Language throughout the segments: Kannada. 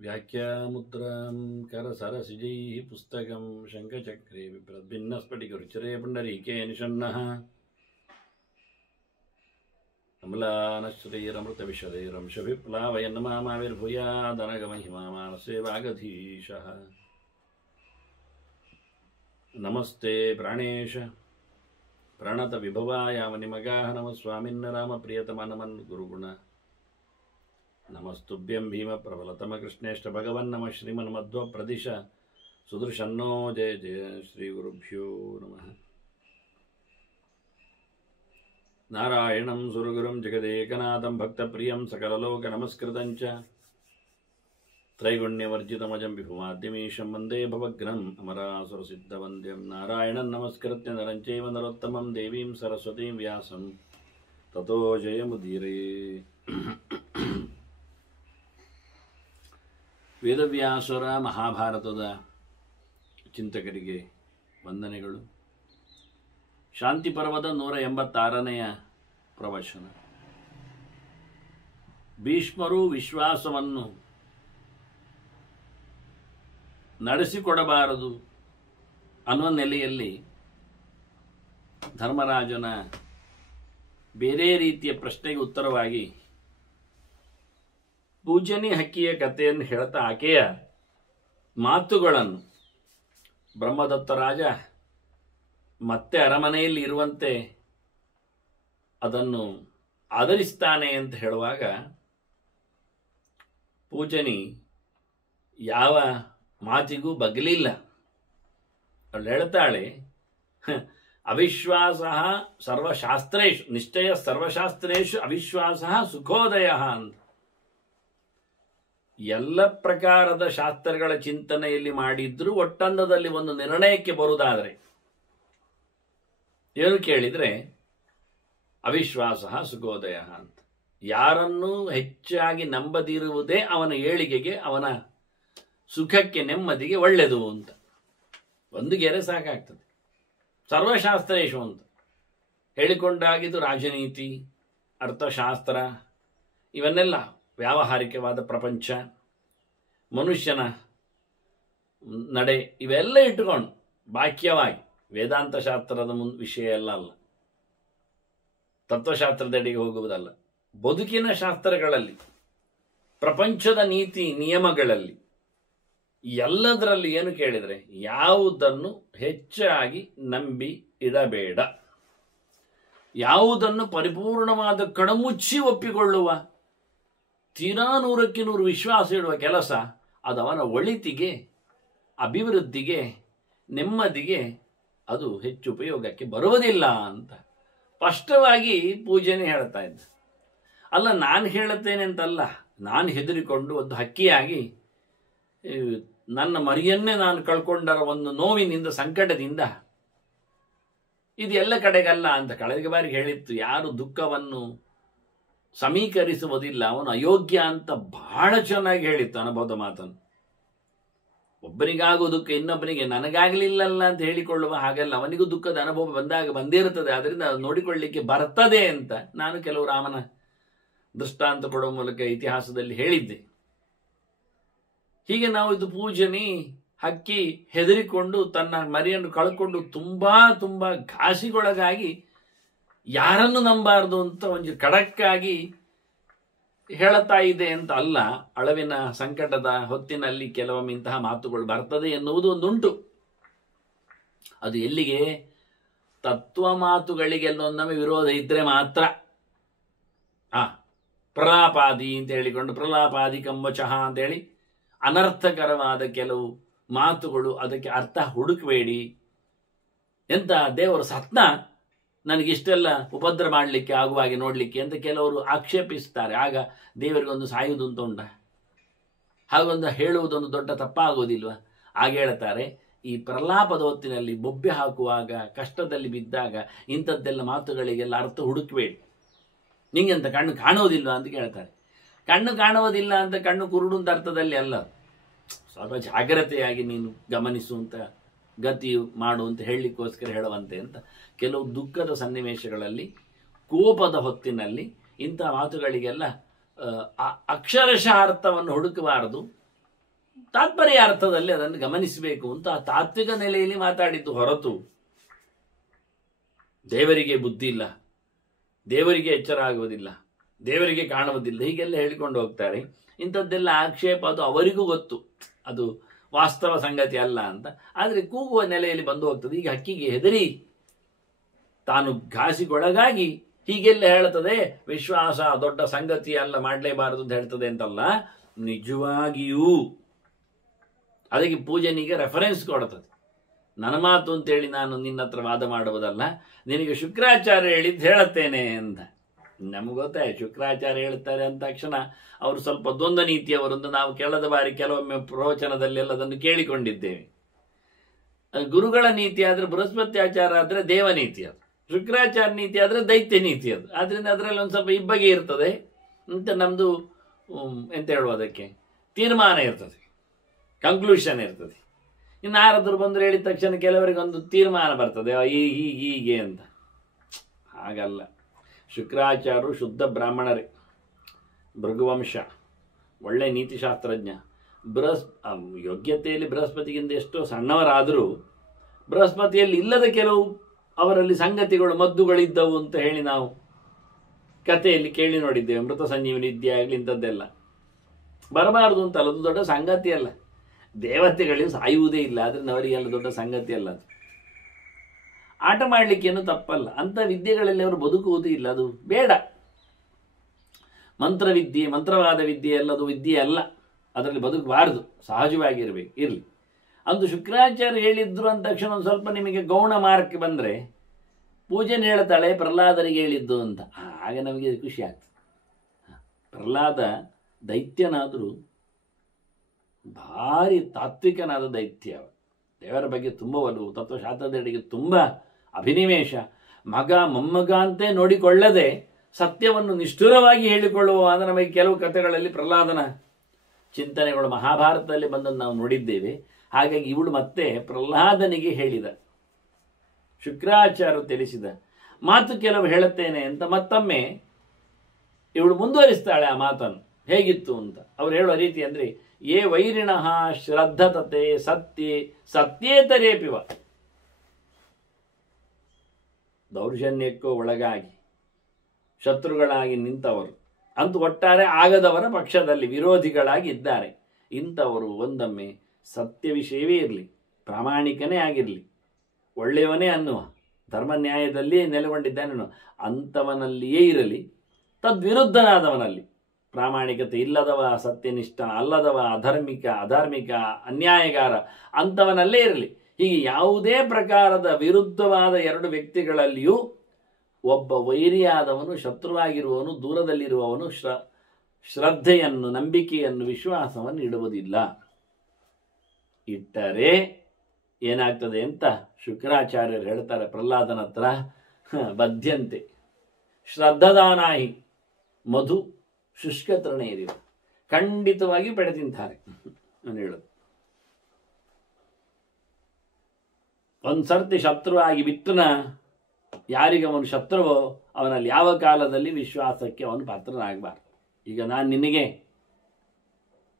ವ್ಯಾಖ್ಯಾಮುದ್ರಾಂ ಕರಸರಸಿಜೈಃ ಪುಸ್ತಕಂ ಶಂಖಚಕ್ರೆ ಬಿಭ್ರದ್ಭಿನ್ನಸ್ಫಟಿಕರುಚಿರೆ ಪುಂಡರೀಕೆ ನಿಷನ್ನಃ ಅಮ್ಲಾನಶ್ರೀರಮೃತವಿಶದೈರಂಶಭಿಪ್ಲಾವಯನ್ ಮಾಮಾವಿರ್ಭೂಯಾದನಗಮಹಿಮಾ ಮಾನಸೇ ವಾಗಧೀಶಃ. ನಮಸ್ತೆ ಪ್ರಾಣೇಶ ಪ್ರಣತ ವಿಭವಾಯಾಮ ನಿಮಗಾಹ ನಮ ಸ್ವಾಮಿನ್ನ ರಾಮ ಪ್ರಿಯತಮ ನಮನ್ ಗುರುಗುಣ ನಮಸ್ತುಭ್ಯಂ ಭೀಮ ಪ್ರಬಲತಮ ಕೃಷ್ಣೇಷ್ಟ ಭಗವನ್ ನಮ ಶ್ರೀಮನ್ ಮಧ್ವ ಪ್ರದಿಶ ಸುದೃಶನ್ನೋ ಜಯ ಜಯ ಶ್ರೀ ಗುರುಭ್ಯೋ ನಮಃ. ನಾರಾಯಣಂ ಸುರಗುರುಂ ಜಗದೇಕನಾಥಂ ಭಕ್ತಪ್ರಿಯಂ ಸಕಲಲೋಕ ನಮಸ್ಕೃತಂಚ ತ್ರೈಗುಣ್ಯವರ್ಜಿತಮಜಂ ವಿಭುಮಾದ್ಯಮೀಶಂ ವಂದೇ ಭವಗ್ರಹಂ ಅಮರಾಸುರಸಿದ್ಧವಂದ್ಯಂ ನಾರಾಯಣಂ ನಮಸ್ಕೃತ್ಯ ನರಂ ಚೈವ ನರೋತ್ತಮಂ ದೇವೀಂ ಸರಸ್ವತೀಂ ವ್ಯಾಸಂ ತತೋ ಜಯಮುದೀರೇ. ವೇದವ್ಯಾಸರ ಮಹಾಭಾರತದ ಚಿಂತಕರಿಗೆ ವಂದನೆಗಳು. ಶಾಂತಿ ಪರ್ವದ 186ನೆಯ ಪ್ರವಚನ. ಭೀಷ್ಮರು ವಿಶ್ವಾಸವನ್ನು ನಡೆಸಿಕೊಡಬಾರದು ಅನ್ನುವ ನೆಲೆಯಲ್ಲಿ ಧರ್ಮರಾಜನ ಬೇರೆ ರೀತಿಯ ಪ್ರಶ್ನೆಗೆ ಉತ್ತರವಾಗಿ ಪೂಜನಿ ಹಕ್ಕಿಯ ಕಥೆಯನ್ನು ಹೇಳ್ತಾ ಆಕೆಯ ಮಾತುಗಳನ್ನು ಬ್ರಹ್ಮದತ್ತ ರಾಜ ಮತ್ತೆ ಅರಮನೆಯಲ್ಲಿ ಇರುವಂತೆ ಅದನ್ನು ಆಧರಿಸ್ತಾನೆ ಅಂತ ಹೇಳುವಾಗ ಪೂಜನಿ ಯಾವ ಮಾತಿಗೂ ಬಗ್ಲಿಲ್ಲ. ಅವಳು ಹೇಳ್ತಾಳೆ, ಅವಿಶ್ವಾಸ ಸರ್ವಶಾಸ್ತ್ರೇಷು ನಿಶ್ಚಯ ಸರ್ವಶಾಸ್ತ್ರೇಷು ಅವಿಶ್ವಾಸ ಸುಖೋದಯ ಅಂತ. ಎಲ್ಲ ಪ್ರಕಾರದ ಶಾಸ್ತ್ರಗಳ ಚಿಂತನೆಯಲ್ಲಿ ಮಾಡಿದ್ರೂ ಒಟ್ಟಂದದಲ್ಲಿ ಒಂದು ನಿರ್ಣಯಕ್ಕೆ ಬರುವುದಾದರೆ ಏನು ಕೇಳಿದರೆ ಅವಿಶ್ವಾಸ ಸುಖೋದಯ ಅಂತ. ಯಾರನ್ನೂ ಹೆಚ್ಚಾಗಿ ನಂಬದಿರುವುದೇ ಅವನ ಏಳಿಗೆಗೆ, ಅವನ ಸುಖಕ್ಕೆ, ನೆಮ್ಮದಿಗೆ ಒಳ್ಳೆಯದು ಅಂತ. ಒಂದು ಗೆರೆ ಸಾಕಾಗ್ತದೆ. ಸರ್ವಶಾಸ್ತ್ರೇಶು ಅಂತ ಹೇಳಿಕೊಂಡಾಗಿದ್ದು ರಾಜನೀತಿ, ಅರ್ಥಶಾಸ್ತ್ರ, ಇವನ್ನೆಲ್ಲ ವ್ಯಾವಹಾರಿಕವಾದ ಪ್ರಪಂಚ, ಮನುಷ್ಯನ ನಡೆ, ಇವೆಲ್ಲ ಇಟ್ಟುಕೊಂಡು ಬಾಕ್ಯವಾಗಿ ವೇದಾಂತ ಶಾಸ್ತ್ರದ ವಿಷಯ ಎಲ್ಲ ಅಲ್ಲ, ತತ್ವಶಾಸ್ತ್ರದೆಡೆಗೆ ಹೋಗುವುದಲ್ಲ. ಬದುಕಿನ ಶಾಸ್ತ್ರಗಳಲ್ಲಿ, ಪ್ರಪಂಚದ ನೀತಿ ನಿಯಮಗಳಲ್ಲಿ, ಎಲ್ಲದರಲ್ಲಿ ಏನು ಕೇಳಿದರೆ ಯಾವುದನ್ನು ಹೆಚ್ಚಾಗಿ ನಂಬಿ ಇಡಬೇಡ, ಯಾವುದನ್ನು ಪರಿಪೂರ್ಣವಾದ ಕಣಮುಚ್ಚಿ ಒಪ್ಪಿಕೊಳ್ಳುವ, ತೀರಾ 100ಕ್ಕೆ 100 ವಿಶ್ವಾಸ ಇಡುವ ಕೆಲಸ ಅದು ಅವನ ಒಳಿತಿಗೆ, ಅಭಿವೃದ್ಧಿಗೆ, ನೆಮ್ಮದಿಗೆ ಅದು ಹೆಚ್ಚು ಉಪಯೋಗಕ್ಕೆ ಬರುವುದಿಲ್ಲ ಅಂತ ಸ್ಪಷ್ಟವಾಗಿ ಪೂಜನೆ ಹೇಳ್ತಾ ಇದ್ದ. ಅಲ್ಲ, ನಾನು ಹೇಳುತ್ತೇನೆ ಅಂತಲ್ಲ, ನಾನು ಹೆದರಿಕೊಂಡು ಒಂದು ಹಕ್ಕಿಯಾಗಿ ನನ್ನ ಮರಿಯನ್ನೇ ನಾನು ಕಳ್ಕೊಂಡರ ಒಂದು ನೋವಿನಿಂದ, ಸಂಕಟದಿಂದ ಇದು ಎಲ್ಲ ಕಡೆಗಲ್ಲ ಅಂತ ಕಳೆದ ಬಾರಿಗೆ ಹೇಳಿತ್ತು. ಯಾರು ದುಃಖವನ್ನು ಸಮೀಕರಿಸುವುದಿಲ್ಲ ಅವನು ಅಯೋಗ್ಯ ಅಂತ ಬಹಳ ಚೆನ್ನಾಗಿ ಹೇಳಿತ್ತು ಅನುಭವದ ಮಾತನ್ನು. ಒಬ್ಬನಿಗಾಗೋ ದುಃಖ ಇನ್ನೊಬ್ಬನಿಗೆ ನನಗಾಗಲಿಲ್ಲಲ್ಲ ಅಂತ ಹೇಳಿಕೊಳ್ಳುವ ಹಾಗೆಲ್ಲ, ಅವನಿಗೂ ದುಃಖದ ಅನುಭವ ಬಂದಾಗ ಬಂದಿರುತ್ತದೆ, ಅದರಿಂದ ನೋಡಿಕೊಳ್ಳಿಕ್ಕೆ ಬರ್ತದೆ ಅಂತ ನಾನು ಕೆಲವು ರಾಮನ ದೃಷ್ಟಾಂತ ಕೊಡುವ ಮೂಲಕ ಇತಿಹಾಸದಲ್ಲಿ ಹೇಳಿದ್ದೆ. ಹೀಗೆ ನಾವು ಇದು ಪೂಜನಿ ಹಕ್ಕಿ ಹೆದರಿಕೊಂಡು ತನ್ನ ಮರಿಯನ್ನು ಕಳ್ಕೊಂಡು ತುಂಬಾ ತುಂಬಾ ಘಾಸಿಗೊಳಗಾಗಿ ಯಾರನ್ನು ನಂಬಾರದು ಅಂತ ಒಂದು ಖಡಕ್ಕಾಗಿ ಹೇಳುತ್ತಾ ಇದೆ ಅಂತ ಅಲ್ಲ. ಅಳವಿನ ಸಂಕಟದ ಹೊತ್ತಿನಲ್ಲಿ ಕೆಲವೊಮ್ಮೆ ಇಂತಹ ಮಾತುಗಳು ಬರ್ತದೆ ಎನ್ನುವುದು ಒಂದುಂಟು. ಅದು ಎಲ್ಲಿಗೆ? ತತ್ವ ಮಾತುಗಳಿಗೆಲ್ಲೊಂದೊಮ್ಮೆ ವಿರೋಧ ಇದ್ರೆ ಮಾತ್ರ. ಪ್ರಲಾಪಾದಿ ಅಂತ ಹೇಳಿಕೊಂಡು ಪ್ರಲಾಪಾದಿ ಕಂಬಚಹ ಅಂತೇಳಿ ಅನರ್ಥಕರವಾದ ಕೆಲವು ಮಾತುಗಳು, ಅದಕ್ಕೆ ಅರ್ಥ ಹುಡುಕಬೇಡಿ. ಎಂತ ದೇವರು ಸತ್ನ ನನಗಿಷ್ಟೆಲ್ಲ ಉಪದ್ರ ಮಾಡಲಿಕ್ಕೆ ಆಗುವಾಗೆ ನೋಡಲಿಕ್ಕೆ ಅಂತ ಕೆಲವರು ಆಕ್ಷೇಪಿಸ್ತಾರೆ. ಆಗ ದೇವರಿಗೊಂದು ಸಾಯುವುದು ಅಂತ ಉಂಟ? ಹಾಗೊಂದು ಹೇಳುವುದೊಂದು ದೊಡ್ಡ ತಪ್ಪಾಗೋದಿಲ್ವ? ಆಗ ಹೇಳ್ತಾರೆ, ಈ ಪ್ರಲಾಪದ ಹೊತ್ತಿನಲ್ಲಿ ಬೊಬ್ಬೆ ಹಾಕುವಾಗ, ಕಷ್ಟದಲ್ಲಿ ಬಿದ್ದಾಗ ಇಂಥದ್ದೆಲ್ಲ ಮಾತುಗಳಿಗೆಲ್ಲ ಅರ್ಥ ಹುಡುಕಬೇಡಿ. ನಿಂಗೆಂತ ಕಣ್ಣು ಕಾಣುವುದಿಲ್ವ ಅಂತ ಕೇಳ್ತಾರೆ. ಕಣ್ಣು ಕಾಣುವುದಿಲ್ಲ ಅಂತ ಕಣ್ಣು ಕುರುಡು ಅಂತ ಅರ್ಥದಲ್ಲಿ ಅಲ್ಲ, ಸ್ವಲ್ಪ ಜಾಗ್ರತೆಯಾಗಿ ನೀನು ಗಮನಿಸುವಂತ ಗತಿ ಮಾಡು ಅಂತ ಹೇಳಲಿಕ್ಕೋಸ್ಕರ ಹೇಳುವಂತೆ ಅಂತ. ಕೆಲವು ದುಃಖದ ಸನ್ನಿವೇಶಗಳಲ್ಲಿ, ಕೋಪದ ಹೊತ್ತಿನಲ್ಲಿ ಇಂಥ ಮಾತುಗಳಿಗೆಲ್ಲ ಅಕ್ಷರಶಃ ಅರ್ಥವನ್ನು ಹುಡುಕಬಾರದು, ತಾತ್ಪರ್ಯ ಅರ್ಥದಲ್ಲಿ ಅದನ್ನು ಗಮನಿಸಬೇಕು ಅಂತ ತಾತ್ವಿಕ ನೆಲೆಯಲ್ಲಿ ಮಾತಾಡಿದ್ದು ಹೊರತು ದೇವರಿಗೆ ಬುದ್ಧಿ ಇಲ್ಲ, ದೇವರಿಗೆ ಎಚ್ಚರ ಆಗುವುದಿಲ್ಲ, ದೇವರಿಗೆ ಕಾಣುವುದಿಲ್ಲ, ಹೀಗೆಲ್ಲ ಹೇಳಿಕೊಂಡು ಹೋಗ್ತಾರೆ. ಇಂಥದ್ದೆಲ್ಲ ಆಕ್ಷೇಪ, ಅದು ಅವರಿಗೂ ಗೊತ್ತು ಅದು ವಾಸ್ತವ ಸಂಗತಿ ಅಲ್ಲ ಅಂತ. ಆದರೆ ಕೂಗುವ ನೆಲೆಯಲ್ಲಿ ಬಂದು ಹೋಗ್ತದೆ. ಈಗ ಹಕ್ಕಿಗೆ ಹೆದರಿ ತಾನು ಘಾಸಿಗೊಳಗಾಗಿ ಹೀಗೆಲ್ಲ ಹೇಳ್ತದೆ, ವಿಶ್ವಾಸ ದೊಡ್ಡ ಸಂಗತಿ ಅಲ್ಲ, ಮಾಡಲೇಬಾರದು ಅಂತ ಹೇಳ್ತದೆ ಅಂತಲ್ಲ, ನಿಜವಾಗಿಯೂ ಅದಕ್ಕೆ ಪೂಜನಿಗೆ ರೆಫರೆನ್ಸ್ ಕೊಡ್ತದೆ. ನನ್ನ ಮಾತು ಅಂತೇಳಿ ನಾನು ನಿನ್ನ ಹತ್ರ ವಾದ ಮಾಡುವುದಲ್ಲ, ನಿನಗೆ ಶುಕ್ರಾಚಾರ್ಯ ಹೇಳಿದ್ದು ಹೇಳುತ್ತೇನೆ ಅಂತ. ನಮ್ಗೆ ಗೊತ್ತಾಯ್ತು ಶುಕ್ರಾಚಾರ್ಯ ಹೇಳ್ತಾರೆ ಅಂದ ತಕ್ಷಣ ಅವರು ಸ್ವಲ್ಪ ದ್ವಂದ್ವ ನೀತಿಯವರೊಂದು ನಾವು ಕೆಳದ ಬಾರಿ ಕೆಲವೊಮ್ಮೆ ಪ್ರವಚನದಲ್ಲೆಲ್ಲ ಅದನ್ನು ಕೇಳಿಕೊಂಡಿದ್ದೇವೆ. ಗುರುಗಳ ನೀತಿ ಆದರೆ ಬೃಹಸ್ಪತಿ ಆಚಾರ ಆದರೆ ದೇವನೀತಿ, ಅದು ಶುಕ್ರಾಚಾರ್ಯ ನೀತಿ ಆದರೆ ದೈತ್ಯ ನೀತಿ. ಅದು ಆದ್ರಿಂದ ಅದರಲ್ಲಿ ಒಂದು ಸ್ವಲ್ಪ ಇಬ್ಬಗೆ ಇರ್ತದೆ ಅಂತ ನಮ್ಮದು ಎಂತ ಹೇಳುವ, ಅದಕ್ಕೆ ತೀರ್ಮಾನ ಇರ್ತದೆ, ಕನ್ಕ್ಲೂಷನ್ ಇರ್ತದೆ. ಇನ್ನು ಯಾರಾದರೂ ಬಂದರು ಹೇಳಿದ ತಕ್ಷಣ ಕೆಲವರಿಗೆ ಒಂದು ತೀರ್ಮಾನ ಬರ್ತದೆ, ಹೀಗೆ ಅಂತ. ಹಾಗಲ್ಲ. ಶುಕ್ರಾಚಾರ್ಯರು ಶುದ್ಧ ಬ್ರಾಹ್ಮಣರೇ, ಭೃಗುವಂಶ, ಒಳ್ಳೆ ನೀತಿಶಾಸ್ತ್ರಜ್ಞ. ಯೋಗ್ಯತೆಯಲ್ಲಿ ಬೃಹಸ್ಪತಿಗಿಂತ ಎಷ್ಟೋ ಸಣ್ಣವರಾದರೂ ಬೃಹಸ್ಪತಿಯಲ್ಲಿ ಇಲ್ಲದ ಕೆಲವು ಅವರಲ್ಲಿ ಸಂಗತಿಗಳು, ಮದ್ದುಗಳಿದ್ದವು ಅಂತ ಹೇಳಿ ನಾವು ಕಥೆಯಲ್ಲಿ ಕೇಳಿ ನೋಡಿದ್ದೇವೆ. ಮೃತ ಸಂಜೀವನಿ ವಿದ್ಯೆ ಆಗಲಿ ಇಂಥದ್ದೆಲ್ಲ ಬರಬಾರದು ಅಂತಲ್ಲ, ಅದು ದೊಡ್ಡ ಸಂಗತಿ ಅಲ್ಲ. ದೇವತೆಗಳಿಗೆ ಸಾಯುವುದೇ ಇಲ್ಲ, ಆದರೆ ಅವರಿಗೆಲ್ಲ ದೊಡ್ಡ ಸಂಗತಿ ಅಲ್ಲ. ಅದು ಆಟ ಮಾಡಲಿಕ್ಕೇನು ತಪ್ಪಲ್ಲ. ಅಂಥ ವಿದ್ಯೆಗಳಲ್ಲಿ ಅವರು ಬದುಕುವುದೂ ಇಲ್ಲ, ಅದು ಬೇಡ. ಮಂತ್ರವಿದ್ಯೆ, ಮಂತ್ರವಾದ ವಿದ್ಯೆ ಎಲ್ಲದು ವಿದ್ಯೆ ಅಲ್ಲ, ಅದರಲ್ಲಿ ಬದುಕಬಾರದು, ಸಹಜವಾಗಿರ್ಬೇಕು, ಇರಲಿ. ಅಂದು ಶುಕ್ರಾಚಾರ್ಯ ಹೇಳಿದ್ರು ಅಂದ ತಕ್ಷಣ ಒಂದು ಸ್ವಲ್ಪ ನಿಮಗೆ ಗೌಣ ಮಾರ್ಕ್ ಬಂದರೆ, ಪೂಜೆನ ಹೇಳ್ತಾಳೆ ಪ್ರಹ್ಲಾದರಿಗೆ ಹೇಳಿದ್ದು ಅಂತ, ಆಗ ನಮಗೆ ಖುಷಿ ಆಗ್ತದೆ. ಪ್ರಹ್ಲಾದ ದೈತ್ಯನಾದರೂ ಭಾರಿ ತಾತ್ವಿಕನಾದ ದೈತ್ಯ. ದೇವರ ಬಗ್ಗೆ ತುಂಬ ಒಲವು, ತತ್ವಶಾಸ್ತ್ರದೆಡೆಗೆ ತುಂಬ ಅಭಿನಿವೇಶ. ಮಗ ಮೊಮ್ಮಗ ಅಂತೆ ನೋಡಿಕೊಳ್ಳದೆ ಸತ್ಯವನ್ನು ನಿಷ್ಠುರವಾಗಿ ಹೇಳಿಕೊಳ್ಳುವ ನಮಗೆ ಕೆಲವು ಕಥೆಗಳಲ್ಲಿ ಪ್ರಹ್ಲಾದನ ಚಿಂತನೆಗಳು ಮಹಾಭಾರತದಲ್ಲಿ ಬಂದನ್ನು ನಾವು ನೋಡಿದ್ದೇವೆ. ಹಾಗಾಗಿ ಇವಳು ಮತ್ತೆ ಪ್ರಹ್ಲಾದನಿಗೆ ಹೇಳಿದ, ಶುಕ್ರಾಚಾರ್ಯರು ತಿಳಿಸಿದ ಮಾತು ಕೆಲವು ಹೇಳುತ್ತೇನೆ ಅಂತ ಮತ್ತೊಮ್ಮೆ ಇವಳು ಮುಂದುವರಿಸ್ತಾಳೆ ಆ ಮಾತನ್ನು. ಹೇಗಿತ್ತು ಅಂತ ಅವ್ರು ಹೇಳುವ ರೀತಿ ಅಂದರೆ, ಯೇ ವೈರಿಣಃ ಶ್ರದ್ಧತತೆ ಸತ್ಯೇ ಸತ್ಯೇತರೇಪಿವ, ದೌರ್ಜನ್ಯಕ್ಕೂ ಒಳಗಾಗಿ ಶತ್ರುಗಳಾಗಿ ನಿಂತವರು, ಅಂತೂ ಒಟ್ಟಾರೆ ಆಗದವರ ಪಕ್ಷದಲ್ಲಿ ವಿರೋಧಿಗಳಾಗಿ ಇದ್ದಾರೆ. ಇಂಥವರು ಒಂದೊಮ್ಮೆ ಸತ್ಯ ವಿಷಯವೇ ಇರಲಿ, ಪ್ರಾಮಾಣಿಕನೇ ಆಗಿರಲಿ, ಒಳ್ಳೆಯವನೇ ಅನ್ನುವ ಧರ್ಮ ನ್ಯಾಯದಲ್ಲಿಯೇ ನೆಲೆಗೊಂಡಿದ್ದಾನೆ ಅಂಥವನಲ್ಲಿಯೇ ಇರಲಿ, ತದ್ವಿರುದ್ಧನಾದವನಲ್ಲಿ ಪ್ರಾಮಾಣಿಕತೆ ಇಲ್ಲದವ, ಸತ್ಯನಿಷ್ಠ ಅಲ್ಲದವ, ಅಧಾರ್ಮಿಕ ಅನ್ಯಾಯಗಾರ ಅಂಥವನಲ್ಲೇ ಇರಲಿ. ಹೀಗೆ ಯಾವುದೇ ಪ್ರಕಾರದ ವಿರುದ್ಧವಾದ ಎರಡು ವ್ಯಕ್ತಿಗಳಲ್ಲಿಯೂ ಒಬ್ಬ ವೈರಿಯಾದವನು, ಶತ್ರುವಾಗಿರುವವನು, ದೂರದಲ್ಲಿರುವವನು ಶ್ರದ್ಧೆಯನ್ನು, ನಂಬಿಕೆಯನ್ನು, ವಿಶ್ವಾಸವನ್ನು ಇಡುವುದಿಲ್ಲ. ಇಟ್ಟರೆ ಏನಾಗ್ತದೆ ಅಂತ ಶುಕ್ರಾಚಾರ್ಯರು ಹೇಳ್ತಾರೆ ಪ್ರಹ್ಲಾದನ ಹತ್ರ, ಬದ್ಯಂತೆ ಶ್ರದ್ಧದಾನಾಹಿ ಮಧು ಶುಷ್ಕತೃಣೇರಿವ, ಖಂಡಿತವಾಗಿ ಪಡೆ ತಿಂತಾರೆ ನಾನು ಹೇಳೋದು. ಒಂದು ಸರ್ತಿ ಶತ್ರುವಾಗಿ ಬಿಟ್ಟನ, ಯಾರಿಗೆ ಅವನು ಶತ್ರುವೋ ಅವನಲ್ಲಿ ಯಾವ ಕಾಲದಲ್ಲಿ ವಿಶ್ವಾಸಕ್ಕೆ ಅವನು ಪಾತ್ರನಾಗಬಾರ್ದು. ಈಗ ನಾನು ನಿನಗೆ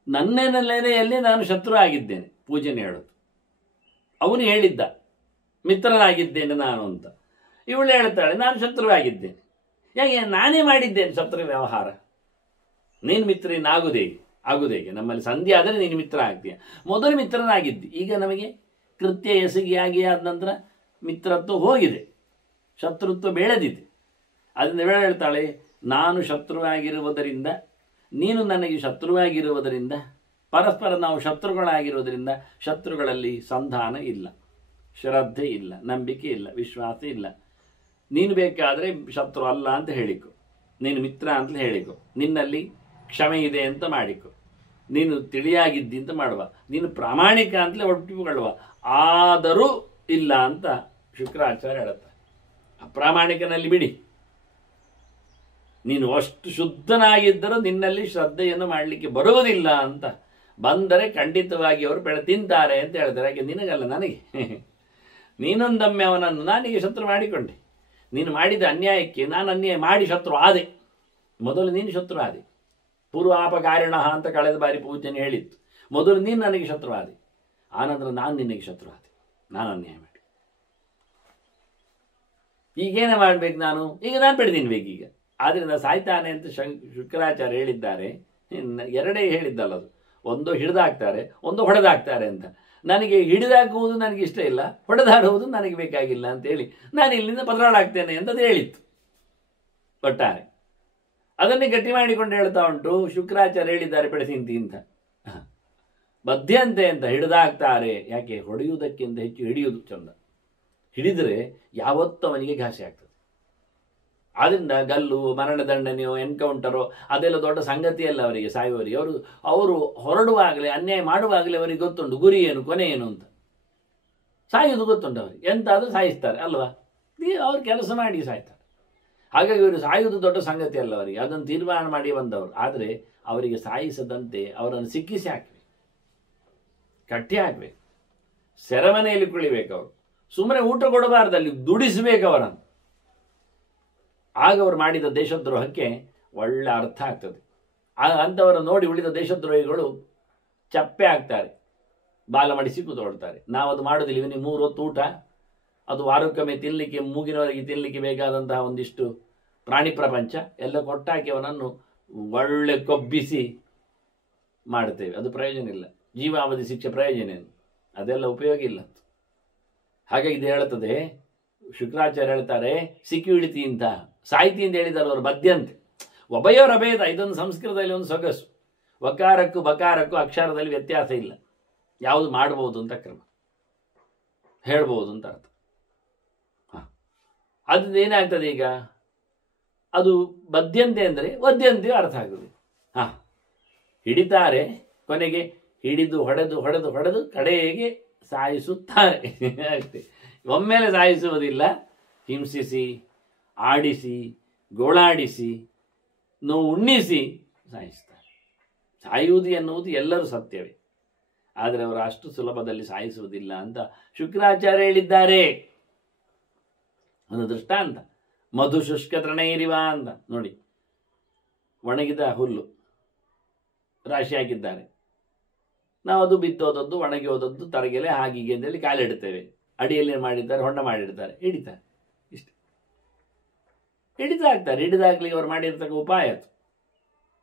ನನ್ನ ನೆಲೆಯಲ್ಲಿ ನಾನು ಶತ್ರು ಆಗಿದ್ದೇನೆ, ಪೂಜೆನ ಹೇಳೋದು. ಅವನು ಹೇಳಿದ್ದ ಮಿತ್ರನಾಗಿದ್ದೇನೆ ನಾನು ಅಂತ, ಇವಳು ಹೇಳ್ತಾಳೆ ನಾನು ಶತ್ರುವಾಗಿದ್ದೇನೆ. ಯಾಕೆ ನಾನೇ ಮಾಡಿದ್ದೇನೆ ಶತ್ರು ವ್ಯವಹಾರ, ನೀನು ಮಿತ್ರನಾಗುವುದೇಗೆ ನಮ್ಮಲ್ಲಿ ಸಂಧಿ ಆದರೆ ನೀನು ಮಿತ್ರ ಆಗ್ತೀಯ. ಮೊದಲು ಮಿತ್ರನಾಗಿದ್ದಿ, ಈಗ ನಮಗೆ ಕೃತ್ಯ ಎಸಗಿಯಾಗಿ ಆದ ನಂತರ ಮಿತ್ರತ್ವ ಹೋಗಿದೆ, ಶತ್ರುತ್ವ ಬೆಳೆದಿದೆ. ಅದರಿಂದ ಹೇಳ್ತಾಳೆ ನಾನು ಶತ್ರುವಾಗಿರುವುದರಿಂದ, ನೀನು ನನಗೆ ಶತ್ರುವಾಗಿರುವುದರಿಂದ, ಪರಸ್ಪರ ನಾವು ಶತ್ರುಗಳಾಗಿರುವುದರಿಂದ ಶತ್ರುಗಳಲ್ಲಿ ಸಂಧಾನ ಇಲ್ಲ, ಶ್ರದ್ಧೆ ಇಲ್ಲ, ನಂಬಿಕೆ ಇಲ್ಲ, ವಿಶ್ವಾಸ ಇಲ್ಲ. ನೀನು ಬೇಕಾದರೆ ಶತ್ರು ಅಲ್ಲ ಅಂತ ಹೇಳಿಕೊ, ನೀನು ಮಿತ್ರ ಅಂತಲೇ ಹೇಳಿಕೊ, ನಿನ್ನಲ್ಲಿ ಕ್ಷಮೆ ಇದೆ ಅಂತ ಮಾಡಿಕೊ, ನೀನು ತಿಳಿಯಾಗಿದ್ದಿ ಅಂತ ಮಾಡುವ, ನೀನು ಪ್ರಾಮಾಣಿಕ ಅಂತಲೇ ಒಪ್ಪಿಕೊಳ್ಳುವ. ಆದರೂ ಇಲ್ಲ ಅಂತ ಶುಕ್ರಾಚಾರ್ಯ ಹೇಳುತ್ತಾರೆ. ಅಪ್ರಾಮಾಣಿಕನಲ್ಲಿ ಬಿಡಿ, ನೀನು ಅಷ್ಟು ಶುದ್ಧನಾಗಿದ್ದರೂ ನಿನ್ನಲ್ಲಿ ಶ್ರದ್ಧೆಯನ್ನು ಮಾಡಲಿಕ್ಕೆ ಬರುವುದಿಲ್ಲ ಅಂತ. ಬಂದರೆ ಖಂಡಿತವಾಗಿ ಅವರು ಬೆಳೆ ತಿಂತಾರೆ ಅಂತ ಹೇಳ್ತಾರೆ. ಯಾಕೆ ನಿನಗಲ್ಲ ನನಗೆ, ನೀನೊಂದೊಮ್ಮೆ ಅವನನ್ನು ನಾನಿಗೆ ಶತ್ರು ಮಾಡಿಕೊಂಡೆ, ನೀನು ಮಾಡಿದ ಅನ್ಯಾಯಕ್ಕೆ ನಾನು ಅನ್ಯಾಯ ಮಾಡಿ ಶತ್ರು ಆದೆ, ಮೊದಲು ನೀನು ಶತ್ರು ಆದಿ. ಪೂರ್ವಾಪಕಾರಿಣ ಅಂತ ಕಳೆದ ಬಾರಿ ಪೂಜನೆ ಹೇಳಿತ್ತು. ಮೊದಲು ನೀನು ನನಗೆ ಶತ್ರು ಆದಿ, ಆನಂತರ ನಾನು ನಿನಗೆ ಶತ್ರು ಆದಿ. ನಾನು ಅನ್ಯಾಯ ಮಾಡಿ ಈಗೇನೇ ಮಾಡ್ಬೇಕು ನಾನು? ಈಗ ನಾನು ಬೆಳೆದಿನ್ಬೇಕು ಈಗ. ಆದ್ದರಿಂದ ಸಾಯ್ತಾನೆ ಅಂತ ಶುಕ್ರಾಚಾರ್ಯ ಹೇಳಿದ್ದಾರೆ. ಎರಡೇ ಹೇಳಿದ್ದಲ್ಲ ಅದು, ಒಂದು ಹಿಡಿದಾಕ್ತಾರೆ, ಒಂದು ಹೊಡೆದಾಕ್ತಾರೆ ಅಂತ. ನನಗೆ ಹಿಡಿದಾಕುವುದು ನನಗೆ ಇಷ್ಟ ಇಲ್ಲ, ಹೊಡೆದಾಡುವುದು ನನಗೆ ಬೇಕಾಗಿಲ್ಲ ಅಂತೇಳಿ ನಾನು ಇಲ್ಲಿಂದ ಪದರಾಡಾಗ್ತೇನೆ ಅಂತ ಅದು ಹೇಳಿತ್ತು ಒಟ್ಟಾರೆ. ಅದನ್ನೇ ಗಟ್ಟಿ ಮಾಡಿಕೊಂಡು ಹೇಳ್ತಾ ಉಂಟು ಶುಕ್ರಾಚಾರ್ಯ ಹೇಳಿದ್ದಾರೆ ಬೆಳೆಸಿಂತಿ ಅಂತ. ಬದ್ಧಂತೆ ಅಂತ ಹಿಡಿದಾಕ್ತಾರೆ. ಯಾಕೆ? ಹೊಡೆಯುವುದಕ್ಕಿಂತ ಹೆಚ್ಚು ಹಿಡಿಯುವುದು ಚಂದ. ಹಿಡಿದರೆ ಯಾವತ್ತೂ ಅವನಿಗೆ ಘಾಸಿ ಆಗ್ತದೆ. ಆದ್ದರಿಂದ ಗಲ್ಲು, ಮರಣದಂಡನೆಯೋ, ಎನ್ಕೌಂಟರೋ ಅದೆಲ್ಲ ದೊಡ್ಡ ಸಂಗತಿಯಲ್ಲ ಅವರಿಗೆ. ಸಾಯುವವರಿಗೆ ಅವರು ಹೊರಡುವಾಗಲೇ, ಅನ್ಯಾಯ ಮಾಡುವಾಗಲೇ ಅವರಿಗೆ ಗೊತ್ತುಂಟು ಗುರಿ ಏನು, ಕೊನೆ ಏನು ಅಂತ. ಸಾಯುವುದು ಗೊತ್ತುಂಟು ಅವರಿಗೆ. ಎಂತಾದರೂ ಸಾಯಿಸ್ತಾರೆ ಅಲ್ವಾ? ಅವ್ರು ಕೆಲಸ ಮಾಡಿ ಸಾಯ್ತಾರೆ. ಹಾಗಾಗಿ ಇವರು ಸಾಯುವುದು ದೊಡ್ಡ ಸಂಗತಿ ಅಲ್ಲ ಅವರಿಗೆ. ಅದನ್ನು ತೀರ್ಮಾನ ಮಾಡಿ ಬಂದವರು. ಆದರೆ ಅವರಿಗೆ ಸಾಯಿಸದಂತೆ ಅವರನ್ನು ಸಿಕ್ಕಿಸಿ ಹಾಕಬೇಕು, ಕಟ್ಟಿ ಹಾಕಬೇಕು, ಸೆರೆಮನೆಯಲ್ಲಿ ಕುಳಿಬೇಕು. ಅವರು ಸುಮ್ಮನೆ ಊಟ ಕೊಡಬಾರ್ದು, ಅಲ್ಲಿ ದುಡಿಸಬೇಕು ಅವರನ್ನು. ಆಗ ಅವರು ಮಾಡಿದ ದೇಶದ್ರೋಹಕ್ಕೆ ಒಳ್ಳೆ ಅರ್ಥ ಆಗ್ತದೆ. ಅಂಥವರ ನೋಡಿ ಉಳಿದ ದೇಶದ್ರೋಹಿಗಳು ಚಪ್ಪೆ ಆಗ್ತಾರೆ, ಬಾಲ ಮಡಿಸಿ ಕೂತ್ಕೊಳ್ತಾರೆ. ನಾವು ಅದು ಮಾಡೋದಿಲ್ಲ. ಇವನಿಗೆ 3 ಹೊತ್ತು ಊಟ, ಅದು ವಾರಕ್ಕೊಮ್ಮೆ ತಿನ್ನಲಿಕ್ಕೆ, ಮೂಗಿನವರೆಗೆ ತಿನ್ನಲಿಕ್ಕೆ ಬೇಕಾದಂತಹ ಒಂದಿಷ್ಟು ಪ್ರಾಣಿ ಪ್ರಪಂಚ ಎಲ್ಲ ಕೊಟ್ಟಾಕಿ ಅವನನ್ನು ಒಳ್ಳೆ ಕೊಬ್ಬಿಸಿ ಮಾಡ್ತೇವೆ. ಅದು ಪ್ರಯೋಜನ ಇಲ್ಲ. ಜೀವಾವಧಿ ಶಿಕ್ಷೆ ಪ್ರಯೋಜನ ಏನು? ಅದೆಲ್ಲ ಉಪಯೋಗ ಇಲ್ಲ. ಹಾಗಾಗಿ ಇದು ಹೇಳುತ್ತದೆ, ಶುಕ್ರಾಚಾರ್ಯ ಹೇಳ್ತಾರೆ, ಸಿಕ್ಕಿ ಹಿಡಿತಿ ಅಂತ ಸಾಹಿತಿ ಅಂತ ಹೇಳಿದ್ದಾರೆ ಅವರು. ಬದ್ಧಂತೆ ಒಬ್ಬೆಯವರ ಭೇದ. ಇದೊಂದು ಸಂಸ್ಕೃತದಲ್ಲಿ ಒಂದು ಸೊಗಸು. ವಕಾರಕ್ಕೂ ಬಕಾರಕ್ಕೂ ಅಕ್ಷರದಲ್ಲಿ ವ್ಯತ್ಯಾಸ ಇಲ್ಲ. ಯಾವುದು ಮಾಡ್ಬೋದು ಅಂತ ಕ್ರಮ, ಹೇಳ್ಬೋದು ಅಂತ ಅರ್ಥ. ಅದ್ರಿಂದ ಏನಾಗ್ತದೆ ಈಗ? ಅದು ಬದ್ಧಂತೆ ಅಂದರೆ ಒದ್ಯಂತೆಯೂ ಅರ್ಥ ಆಗ್ತದೆ. ಹಿಡಿತಾರೆ, ಕೊನೆಗೆ ಹಿಡಿದು ಹೊಡೆದು ಹೊಡೆದು ಹೊಡೆದು ಕಡೆಗೆ ಸಾಯಿಸುತ್ತಾರೆ ಅಷ್ಟೇ. ಒಮ್ಮೆಲೆ ಸಾಯಿಸುವುದಿಲ್ಲ, ಹಿಂಸಿಸಿ, ಆಡಿಸಿ, ಗೋಳಾಡಿಸಿ, ನೋವು ಉಣ್ಣಿಸಿ ಸಾಯಿಸ್ತಾರೆ. ಸಾಯುವುದು ಎನ್ನುವುದು ಎಲ್ಲರೂ ಸತ್ಯವೇ, ಆದರೆ ಅವರು ಅಷ್ಟು ಸುಲಭದಲ್ಲಿ ಸಾಯಿಸುವುದಿಲ್ಲ ಅಂತ ಶುಕ್ರಾಚಾರ್ಯ ಹೇಳಿದ್ದಾರೆ. ಒಂದು ದೃಷ್ಟಾಂತ, ಮಧು ಶುಷ್ಕ ತೃಣೈರಿವ ಅಂತ ನೋಡಿ. ಒಣಗಿದ ಹುಲ್ಲು ರಾಶಿ ಹಾಕಿದ್ದಾರೆ. ನಾವು ಅದು ಬಿತ್ತೋದದ್ದು, ಒಣಗಿ ಹೋದದ್ದು, ತರಗೆಲೆ ಹಾಗೀಗೆ ಅಂತೇಳಿ ಕಾಲಿಡ್ತೇವೆ. ಅಡಿಯಲ್ಲಿ ಮಾಡಿದ್ದಾರೆ, ಹೊಂಡ ಮಾಡಿರ್ತಾರೆ, ಹಿಡಿತಾರೆ. ಇಷ್ಟು ಹಿಡಿದಾಗ್ತಾರೆ. ಹಿಡಿದಾಗ್ಲಿಕ್ಕೆ ಅವ್ರು ಮಾಡಿರ್ತಕ್ಕ ಉಪಾಯ ಅದು.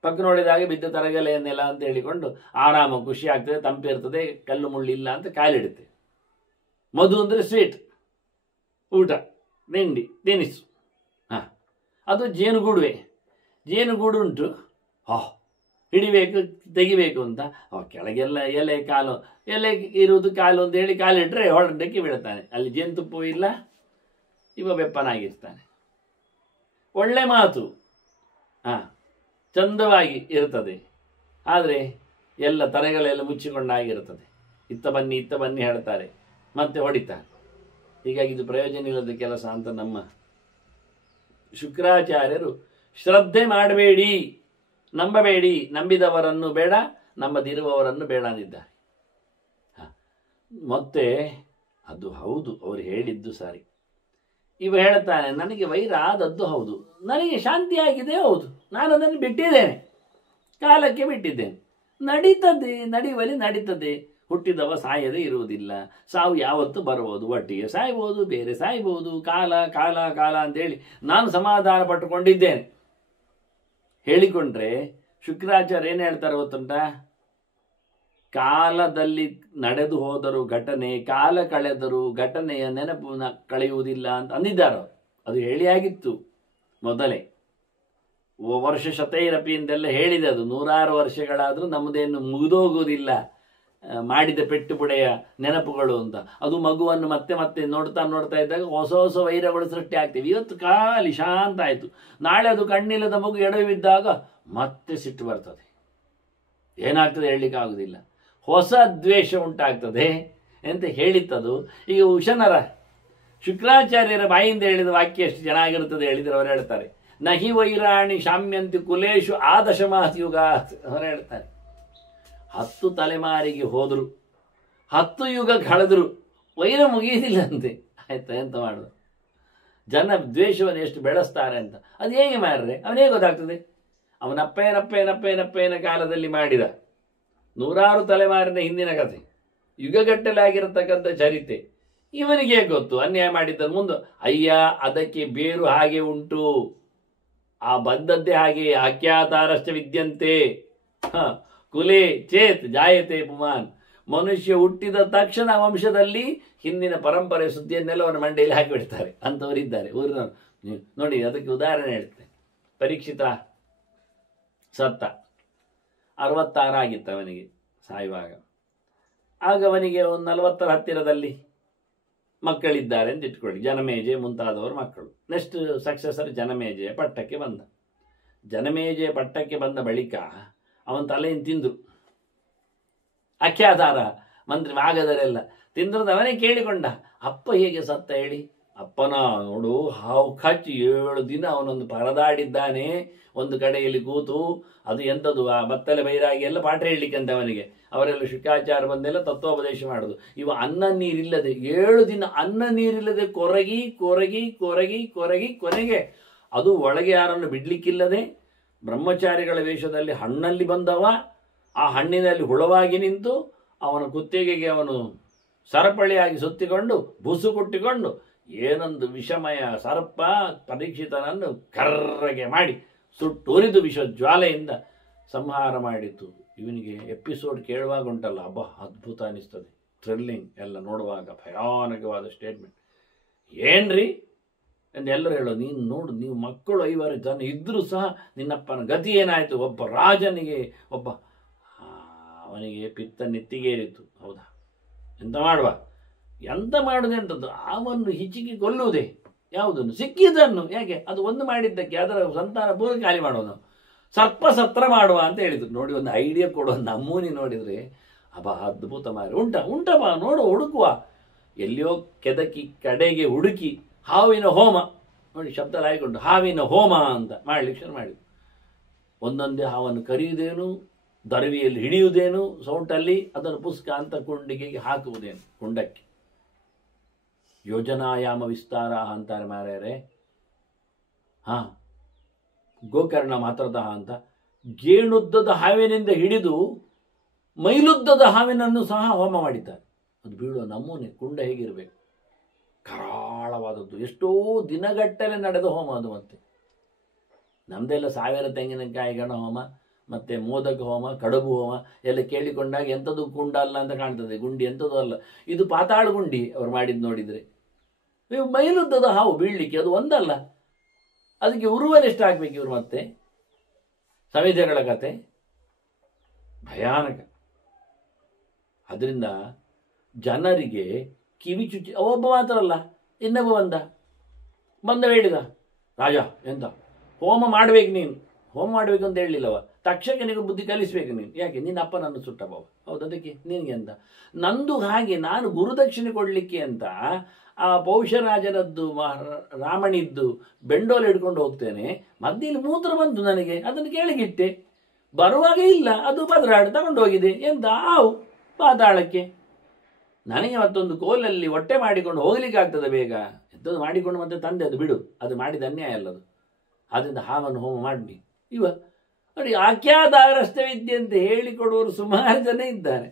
ಪಕ್ಕ ನೋಡಿದಾಗ ಬಿದ್ದ ತರಗೆಲೆಯನ್ನೆಲ್ಲ ಅಂತ ಹೇಳಿಕೊಂಡು ಆರಾಮ, ಖುಷಿ ಆಗ್ತದೆ, ತಂಪಿರ್ತದೆ, ಕಲ್ಲು ಮುಳ್ಳಿಲ್ಲ ಅಂತ ಕಾಲಿಡುತ್ತೆ. ಮಧು ಅಂದರೆ ಸ್ವೀಟ್, ಊಟ, ತಿಂಡಿ, ತಿನಿಸು. ಅದು ಜೇನುಗೂಡುವೆ. ಜೇನುಗೂಡು ಉಂಟು, ಹಿಡಿಬೇಕು, ತೆಗಿಬೇಕು ಅಂತ ಕೆಳಗೆಲ್ಲ ಎಲೆ ಕಾಲು, ಎಲೆ ಇರುವುದು ಕಾಲು ಅಂತ ಹೇಳಿ ಕಾಲಿಟ್ರೆ ಹೊರಡಕ್ಕೆ ಬೀಳ್ತಾನೆ. ಅಲ್ಲಿ ಜೇನುತುಪ್ಪವೂ ಇಲ್ಲ, ಇವ ಬೆಪ್ಪನಾಗಿರ್ತಾನೆ. ಒಳ್ಳೆ ಮಾತು, ಚಂದವಾಗಿ ಇರ್ತದೆ. ಆದರೆ ಎಲ್ಲ ತಲೆಗಳೆಲ್ಲ ಮುಚ್ಚಿಕೊಂಡಾಗಿರುತ್ತದೆ. ಇತ್ತ ಬನ್ನಿ ಹೇಳ್ತಾರೆ, ಮತ್ತೆ ಹೊಡಿತಾರೆ. ಹೀಗಾಗಿ ಇದು ಪ್ರಯೋಜನ ಇಲ್ಲದ ಕೆಲಸ ಅಂತ ನಮ್ಮ ಶುಕ್ರಾಚಾರ್ಯರು ಶ್ರದ್ಧೆ ಮಾಡಬೇಡಿ, ನಂಬಬೇಡಿ, ನಂಬಿದವರನ್ನು ಬೇಡ, ನಂಬದಿರುವವರನ್ನು ಬೇಡ ಅಂದಿದ್ದಾರೆ. ಮತ್ತೆ ಅದು ಹೌದು, ಅವರು ಹೇಳಿದ್ದು ಸರಿ. ಇವ ಹೇಳ್ತಾನೆ, ನನಗೆ ವೈರ ಆದದ್ದು ಹೌದು, ನನಗೆ ಶಾಂತಿಯಾಗಿದೆ ಹೌದು, ನಾನು ಅದನ್ನು ಬಿಟ್ಟಿದ್ದೇನೆ, ಕಾಲಕ್ಕೆ ಬಿಟ್ಟಿದ್ದೇನೆ. ನಡೀತದೆ, ನಡೆಯುವಲ್ಲಿ ನಡೀತದೆ. ಹುಟ್ಟಿದವ ಸಾಯದೇ ಇರುವುದಿಲ್ಲ. ಸಾವು ಯಾವತ್ತೂ ಬರಬಹುದು, ಒಟ್ಟಿಗೆ ಸಾಯ್ಬೋದು, ಬೇರೆ ಸಾಯ್ಬೋದು. ಕಾಲ ಕಾಲ ಕಾಲ ಅಂತೇಳಿ ನಾನು ಸಮಾಧಾನ ಪಟ್ಟುಕೊಂಡಿದ್ದೇನೆ. ಹೇಳಿಕೊಂಡ್ರೆ ಶುಕ್ರಾಚಾರ್ಯ ಏನು ಹೇಳ್ತಾರೆ ಗೊತ್ತುಂಟ? ಕಾಲದಲ್ಲಿ ನಡೆದು ಹೋದರೂ ಘಟನೆ, ಕಾಲ ಕಳೆದರೂ ಘಟನೆಯ ನೆನಪು ಕಳೆಯುವುದಿಲ್ಲ ಅಂತ ಅಂದಿದ್ದಾರೆ. ಅದು ಹೇಳಿ ಆಗಿತ್ತು ಮೊದಲೇ. ವರ್ಷ ಶತೈರಪಿ ಅಂತೆಲ್ಲ ಹೇಳಿದೆ. ಅದು 100 ವರ್ಷಗಳಾದರೂ ನಮ್ಮದೇನು ಮುಗಿದೋಗುವುದಿಲ್ಲ ಮಾಡಿದ ಪೆಟ್ಟು ಪುಡೆಯ ನೆನಪುಗಳು ಅಂತ. ಅದು ಮಗುವನ್ನು ಮತ್ತೆ ಮತ್ತೆ ನೋಡ್ತಾ ಇದ್ದಾಗ ಹೊಸ ಹೊಸ ವೈರಗಳು ಸೃಷ್ಟಿ ಆಗ್ತವೆ. ಇವತ್ತು ಖಾಲಿ ಶಾಂತ ಆಯಿತು, ನಾಳೆ ಅದು ಕಣ್ಣಿಲ್ಲದ ಮಗು ಎಡವಿದ್ದಾಗ ಮತ್ತೆ ಸಿಟ್ಟು ಬರ್ತದೆ. ಏನಾಗ್ತದೆ ಹೇಳಲಿಕ್ಕೆ ಆಗುವುದಿಲ್ಲ. ಹೊಸ ದ್ವೇಷ ಉಂಟಾಗ್ತದೆ ಅಂತ ಹೇಳಿತ್ತದು. ಈಗ ಉಶನರ ಶುಕ್ರಾಚಾರ್ಯರ ಬಾಯಿಂದ ಹೇಳಿದ ವಾಕ್ಯ ಎಷ್ಟು ಚೆನ್ನಾಗಿರುತ್ತದೆ ಹೇಳಿದರೆ ಅವರು ಹೇಳ್ತಾರೆ, ನಹಿ ವೈರಾಣಿ ಶಾಮ್ಯಂತಿ ಕುಲೇಶು ಆದಶಮಾಯುಗ. ಅವರು ಹೇಳ್ತಾರೆ, 10 ತಲೆಮಾರಿಗೆ ಹೋದರು, 10 ಯುಗ ಕಳೆದರು, ವೈರ ಮುಗಿಯುವುದಿಲ್ಲಂತೆ. ಆಯ್ತಾ? ಎಂತ ಮಾಡೋದು? ಜನ ದ್ವೇಷವನ್ನು ಎಷ್ಟು ಬೆಳೆಸ್ತಾರೆ ಅಂತ. ಅದು ಹೇಗೆ ಮಾರ್ರೆ? ಅವನೇ ಗೊತ್ತಾಗ್ತದೆ. ಅವನಪ್ಪೇನಪ್ಪೇನಪ್ಪೇನಪ್ಪೇನ ಕಾಲದಲ್ಲಿ ಮಾಡಿದ ನೂರಾರು ತಲೆಮಾರಿನ ಹಿಂದಿನ ಕಥೆ, ಯುಗಗಟ್ಟಲೆ ಆಗಿರತಕ್ಕಂಥ ಚರಿತೆ ಇವನಿಗೆ ಗೊತ್ತು. ಅನ್ಯಾಯ ಮಾಡಿದ್ದ ಮುಂದೆ ಅಯ್ಯ ಅದಕ್ಕೆ ಬೇರು ಹಾಗೆ ಉಂಟು, ಆ ಬಂದದ್ದೇ ಹಾಗೆ. ಅಖ್ಯಾತಾರಶ್ಚ ವಿದ್ಯಂತೆ ಕುಲೇ ಚೇತ್ ಜಾಯತೆ ಪುಮಾನ್. ಮನುಷ್ಯ ಹುಟ್ಟಿದ ತಕ್ಷಣ ವಂಶದಲ್ಲಿ ಹಿಂದಿನ ಪರಂಪರೆ ಸುದ್ದಿಯನ್ನೆಲ್ಲ ಅವನ ಮಂಡೆಯಲ್ಲಿ ಹಾಕಿಬಿಡ್ತಾರೆ. ಅಂಥವರಿದ್ದಾರೆ ಊರಿನ. ನೋಡಿ, ಅದಕ್ಕೆ ಉದಾಹರಣೆ ಹೇಳ್ತೇನೆ. ಪರೀಕ್ಷಿತ ಸತ್ತ, 66 ಆಗಿತ್ತು ಅವನಿಗೆ ಸಾಯುವಾಗ. ಆಗ ಅವನಿಗೆ ಒಂದು 40 ಹತ್ತಿರದಲ್ಲಿ ಮಕ್ಕಳಿದ್ದಾರೆ ಅಂತ ಇಟ್ಕೊಳ್ಳಿ, ಜನಮೇಜೆ ಮುಂತಾದವರು ಮಕ್ಕಳು. ನೆಕ್ಸ್ಟ್ ಸಕ್ಸೆಸರ್ ಜನಮೇಜೆಯ ಪಟ್ಟಕ್ಕೆ ಬಂದ. ಜನಮೇಜೆಯ ಪಟ್ಟಕ್ಕೆ ಬಂದ ಬಳಿಕ ಅವನ ತಲೆಯನ್ನು ತಿಂದರು. ಅಖ್ಯಾತಾರ ಮಂತ್ರಿ ಆಗದರೆಲ್ಲ ತಿಂದ್ರದ. ಅವನೇ ಕೇಳಿಕೊಂಡ, ಅಪ್ಪ ಹೇಗೆ ಸತ್ತ ಹೇಳಿ. ಅಪ್ಪನ ನೋಡು, ಹಾವು ಕಚ್ಚಿ 7 ದಿನ ಅವನೊಂದು ಪರದಾಡಿದ್ದಾನೆ ಒಂದು ಕಡೆಯಲ್ಲಿ ಕೂತು. ಅದು ಎಂಥದ್ದು, ಆ ಬತ್ತಲೆ ಬೈರಾಗಿ ಎಲ್ಲ ಪಾಠ ಹೇಳಲಿಕ್ಕೆ ಅಂತ ಅವನಿಗೆ. ಅವರೆಲ್ಲ ಶುಕಾಚಾರ ಬಂದೆಲ್ಲ ತತ್ವೋಪದೇಶ ಮಾಡೋದು. ಇವ ಅನ್ನ ನೀರಿಲ್ಲದೆ 7 ದಿನ ಅನ್ನ ನೀರಿಲ್ಲದೆ ಕೊರಗಿ ಕೊರಗಿ ಕೊರಗಿ ಕೊರಗಿ ಕೊನೆಗೆ ಅದು ಒಳಗೆ ಯಾರನ್ನು ಬಿಡ್ಲಿಕ್ಕಿಲ್ಲದೆ ಬ್ರಹ್ಮಚಾರಿಗಳ ವೇಷದಲ್ಲಿ ಹಣ್ಣಲ್ಲಿ ಬಂದವ. ಆ ಹಣ್ಣಿನಲ್ಲಿ ಹುಳವಾಗಿ ನಿಂತು ಅವನ ಕುತ್ತಿಗೆಗೆ ಅವನು ಸರಪಳಿಯಾಗಿ ಸುತ್ತಿಕೊಂಡು ಬುಸು ಕೊಟ್ಟಿಕೊಂಡು ಏನೊಂದು ವಿಷಮಯ ಸರ್ಪ ಪರೀಕ್ಷಿತನನ್ನು ಕರ್ರಗೆ ಮಾಡಿ ಸುಟ್ಟುರಿದು ವಿಷ ಜ್ವಾಲೆಯಿಂದ ಸಂಹಾರ ಮಾಡಿತು. ಇವನಿಗೆ ಎಪಿಸೋಡ್ ಕೇಳುವಾಗ ಉಂಟಲ್ಲ, ಅಬ್ಬಾ ಅದ್ಭುತ ಅನಿಸ್ತದೆ, ಥ್ರಿಲ್ಲಿಂಗ್ ಎಲ್ಲ ನೋಡುವಾಗ. ಭಯಾನಕವಾದ ಸ್ಟೇಟ್ಮೆಂಟ್. ಏನ್ರಿ ಎಂದು ಎಲ್ಲರೂ ಹೇಳೋದು. ನೀನು ನೋಡು, ನೀವು ಮಕ್ಕಳು 5 ಜನ ಇದ್ದರೂ ಸಹ ನಿನ್ನಪ್ಪನ ಗತಿ ಏನಾಯಿತು. ಒಬ್ಬ ರಾಜನಿಗೆ ಅವನಿಗೆ ಪಿತ್ತ ನೆತ್ತಿಗೇರಿತು. ಹೌದಾ, ಎಂತ ಮಾಡುವ, ಎಂತ ಮಾಡುದೆ ಅಂತದ್ದು. ಅವನ್ನು ಹಿಚಿಕಿ ಕೊಲ್ಲುವುದೇ ಯಾವುದನ್ನು ಸಿಕ್ಕಿದ್ದನ್ನು. ಯಾಕೆ ಅದು ಒಂದು ಮಾಡಿದ್ದಕ್ಕೆ ಅದರ ಸಂತಾನ ಪೂರ ಖಾಲಿ ಮಾಡೋದು. ಸರ್ಪ ಸತ್ರ ಮಾಡುವ ಅಂತ ಹೇಳಿದ್ರು. ನೋಡಿ, ಒಂದು ಐಡಿಯಾ ಕೊಡುವ ನಮೂನಿ ನೋಡಿದರೆ ಅಬ್ಬಾ ಅದ್ಭುತ ಮಾರಿ. ಉಂಟಪ್ಪ ನೋಡು, ಹುಡುಕುವ. ಎಲ್ಲಿಯೋ ಕೆದಕಿ ಕಡೆಗೆ ಹುಡುಕಿ ಹಾವಿನ ಹೋಮ ನೋಡಿ, ಶಬ್ದ ಹಾಕಿಕೊಂಡು ಹಾವಿನ ಹೋಮ ಅಂತ ಮಾಡ್ಲಿಕ್ಕೆ ಶುರು ಮಾಡಿದ್ರು. ಒಂದೊಂದೇ ಹಾವನ್ನು ಕರೆಯುವುದೇನು, ದರವಿಯಲ್ಲಿ ಹಿಡಿಯುವುದೇನು ಸೌಂಟಲ್ಲಿ, ಅದನ್ನು ಪುಸ್ತಕ ಅಂತ ಕುಂಡಿಗೆಗೆ ಹಾಕುವುದೇನು, ಕುಂಡಕ್ಕೆ. ಯೋಜನಾಯಾಮ ವಿಸ್ತಾರ ಅಂತಾರೆ ಮಾರ್ಯಾರೆ. ಗೋಕರ್ಣ ಮಾತ್ರತಃ ಅಂತ ಗೇಣುದ್ದದ ಹಾವಿನಿಂದ ಹಿಡಿದು ಮೈಲುದ್ದದ ಹಾವಿನನ್ನು ಸಹ ಹೋಮ ಮಾಡಿದ್ದಾರೆ. ಅದು ಬೀಳುವ ನಮೂನೆ, ಕುಂಡ ಹೇಗಿರಬೇಕು, ಕರಾಳವಾದದ್ದು. ಎಷ್ಟೋ ದಿನಗಟ್ಟಲೆ ನಡೆದ ಹೋಮ ಅದು. ಮತ್ತೆ ನಮ್ದೆಲ್ಲ 1000 ತೆಂಗಿನಕಾಯಿಗಳ ಹೋಮ, ಮತ್ತೆ ಮೋದಕ ಹೋಮ, ಕಡುಬು ಹೋಮ ಎಲ್ಲ ಕೇಳಿಕೊಂಡಾಗ ಎಂಥದ್ದು ಕುಂಡ ಅಲ್ಲ ಅಂತ ಕಾಣ್ತದೆ, ಗುಂಡಿ ಎಂಥದ್ದು ಅಲ್ಲ. ಇದು ಪಾತಾಳ ಗುಂಡಿ ಅವ್ರು ಮಾಡಿದ್ದು ನೋಡಿದರೆ. ನೀವು ಮೈಲುದ್ದದ ಹಾವು ಬೀಳಲಿಕ್ಕೆ ಅದು ಒಂದಲ್ಲ, ಅದಕ್ಕೆ ಉರುವಲೆಷ್ಟು ಹಾಕ್ಬೇಕು ಇವರು. ಮತ್ತೆ ಸಮಿತಿಗಳ ಕತೆ ಭಯಾನಕ. ಅದರಿಂದ ಜನರಿಗೆ ಕಿವಿ ಚುಚ್ಚಿ, ಒಬ್ಬ ಮಾತ್ರ ಅಲ್ಲ, ಇನ್ನೊಬ್ಬ ಬಂದ ಹೇಳಿದ, ರಾಜ ಎಂತ ಹೋಮ ಮಾಡ್ಬೇಕು, ನೀನು ಹೋಮ ಮಾಡ್ಬೇಕು ಅಂತ ಹೇಳಲಿಲ್ಲವ. ತಕ್ಷಕನಿಗೆ ಬುದ್ಧಿ ಕಲಿಸ್ಬೇಕು ನೀನು. ಯಾಕೆ, ನಿನ್ನ ಅಪ್ಪನನ್ನು ಸುಟ್ಟ ಬಾವ. ಹೌದು, ಅದಕ್ಕೆ ನಿನಗೆ ಅಂತ. ನಂದು ಹಾಗೆ, ನಾನು ಗುರುದಕ್ಷಿಣೆ ಕೊಡಲಿಕ್ಕೆ ಅಂತ ಆ ಪೌಷರಾಜನದ್ದು ರಾಮಣಿದ್ದು ಬೆಂಡೋಲು ಹಿಡ್ಕೊಂಡು ಹೋಗ್ತೇನೆ. ಮಧ್ಯದಲ್ಲಿ ಮೂತ್ರ ಬಂತು ನನಗೆ, ಅದನ್ನು ಕೆಳಗಿಟ್ಟೆ. ಬರುವಾಗ ಇಲ್ಲ, ಅದು ಬದರಾಡು ತಗೊಂಡು ಹೋಗಿದೆ. ಎಂತ ಹಾವು ಪಾತಾಳಕ್ಕೆ. ನನಗೆ ಮತ್ತೊಂದು ಕೋಲಲ್ಲಿ ಹೊಟ್ಟೆ ಮಾಡಿಕೊಂಡು ಹೋಗ್ಲಿಕ್ಕೆ ಆಗ್ತದೆ ಬೇಗ. ಎಂಥದ್ದು ಮಾಡಿಕೊಂಡು ಮತ್ತೆ ತಂದೆ, ಅದು ಬಿಡು, ಅದು ಮಾಡಿದ ಅನ್ಯಾಯ ಅಲ್ಲದು. ಅದರಿಂದ ಹಾವನ್ನು ಹೋಮ ಮಾಡಿ. ಇವ ನೋಡಿ, ಆಖ್ಯಾತಾರಷ್ಟವಿದ್ಯೆ ಅಂತ ಹೇಳಿಕೊಡುವವರು ಸುಮಾರು ಜನ ಇದ್ದಾರೆ.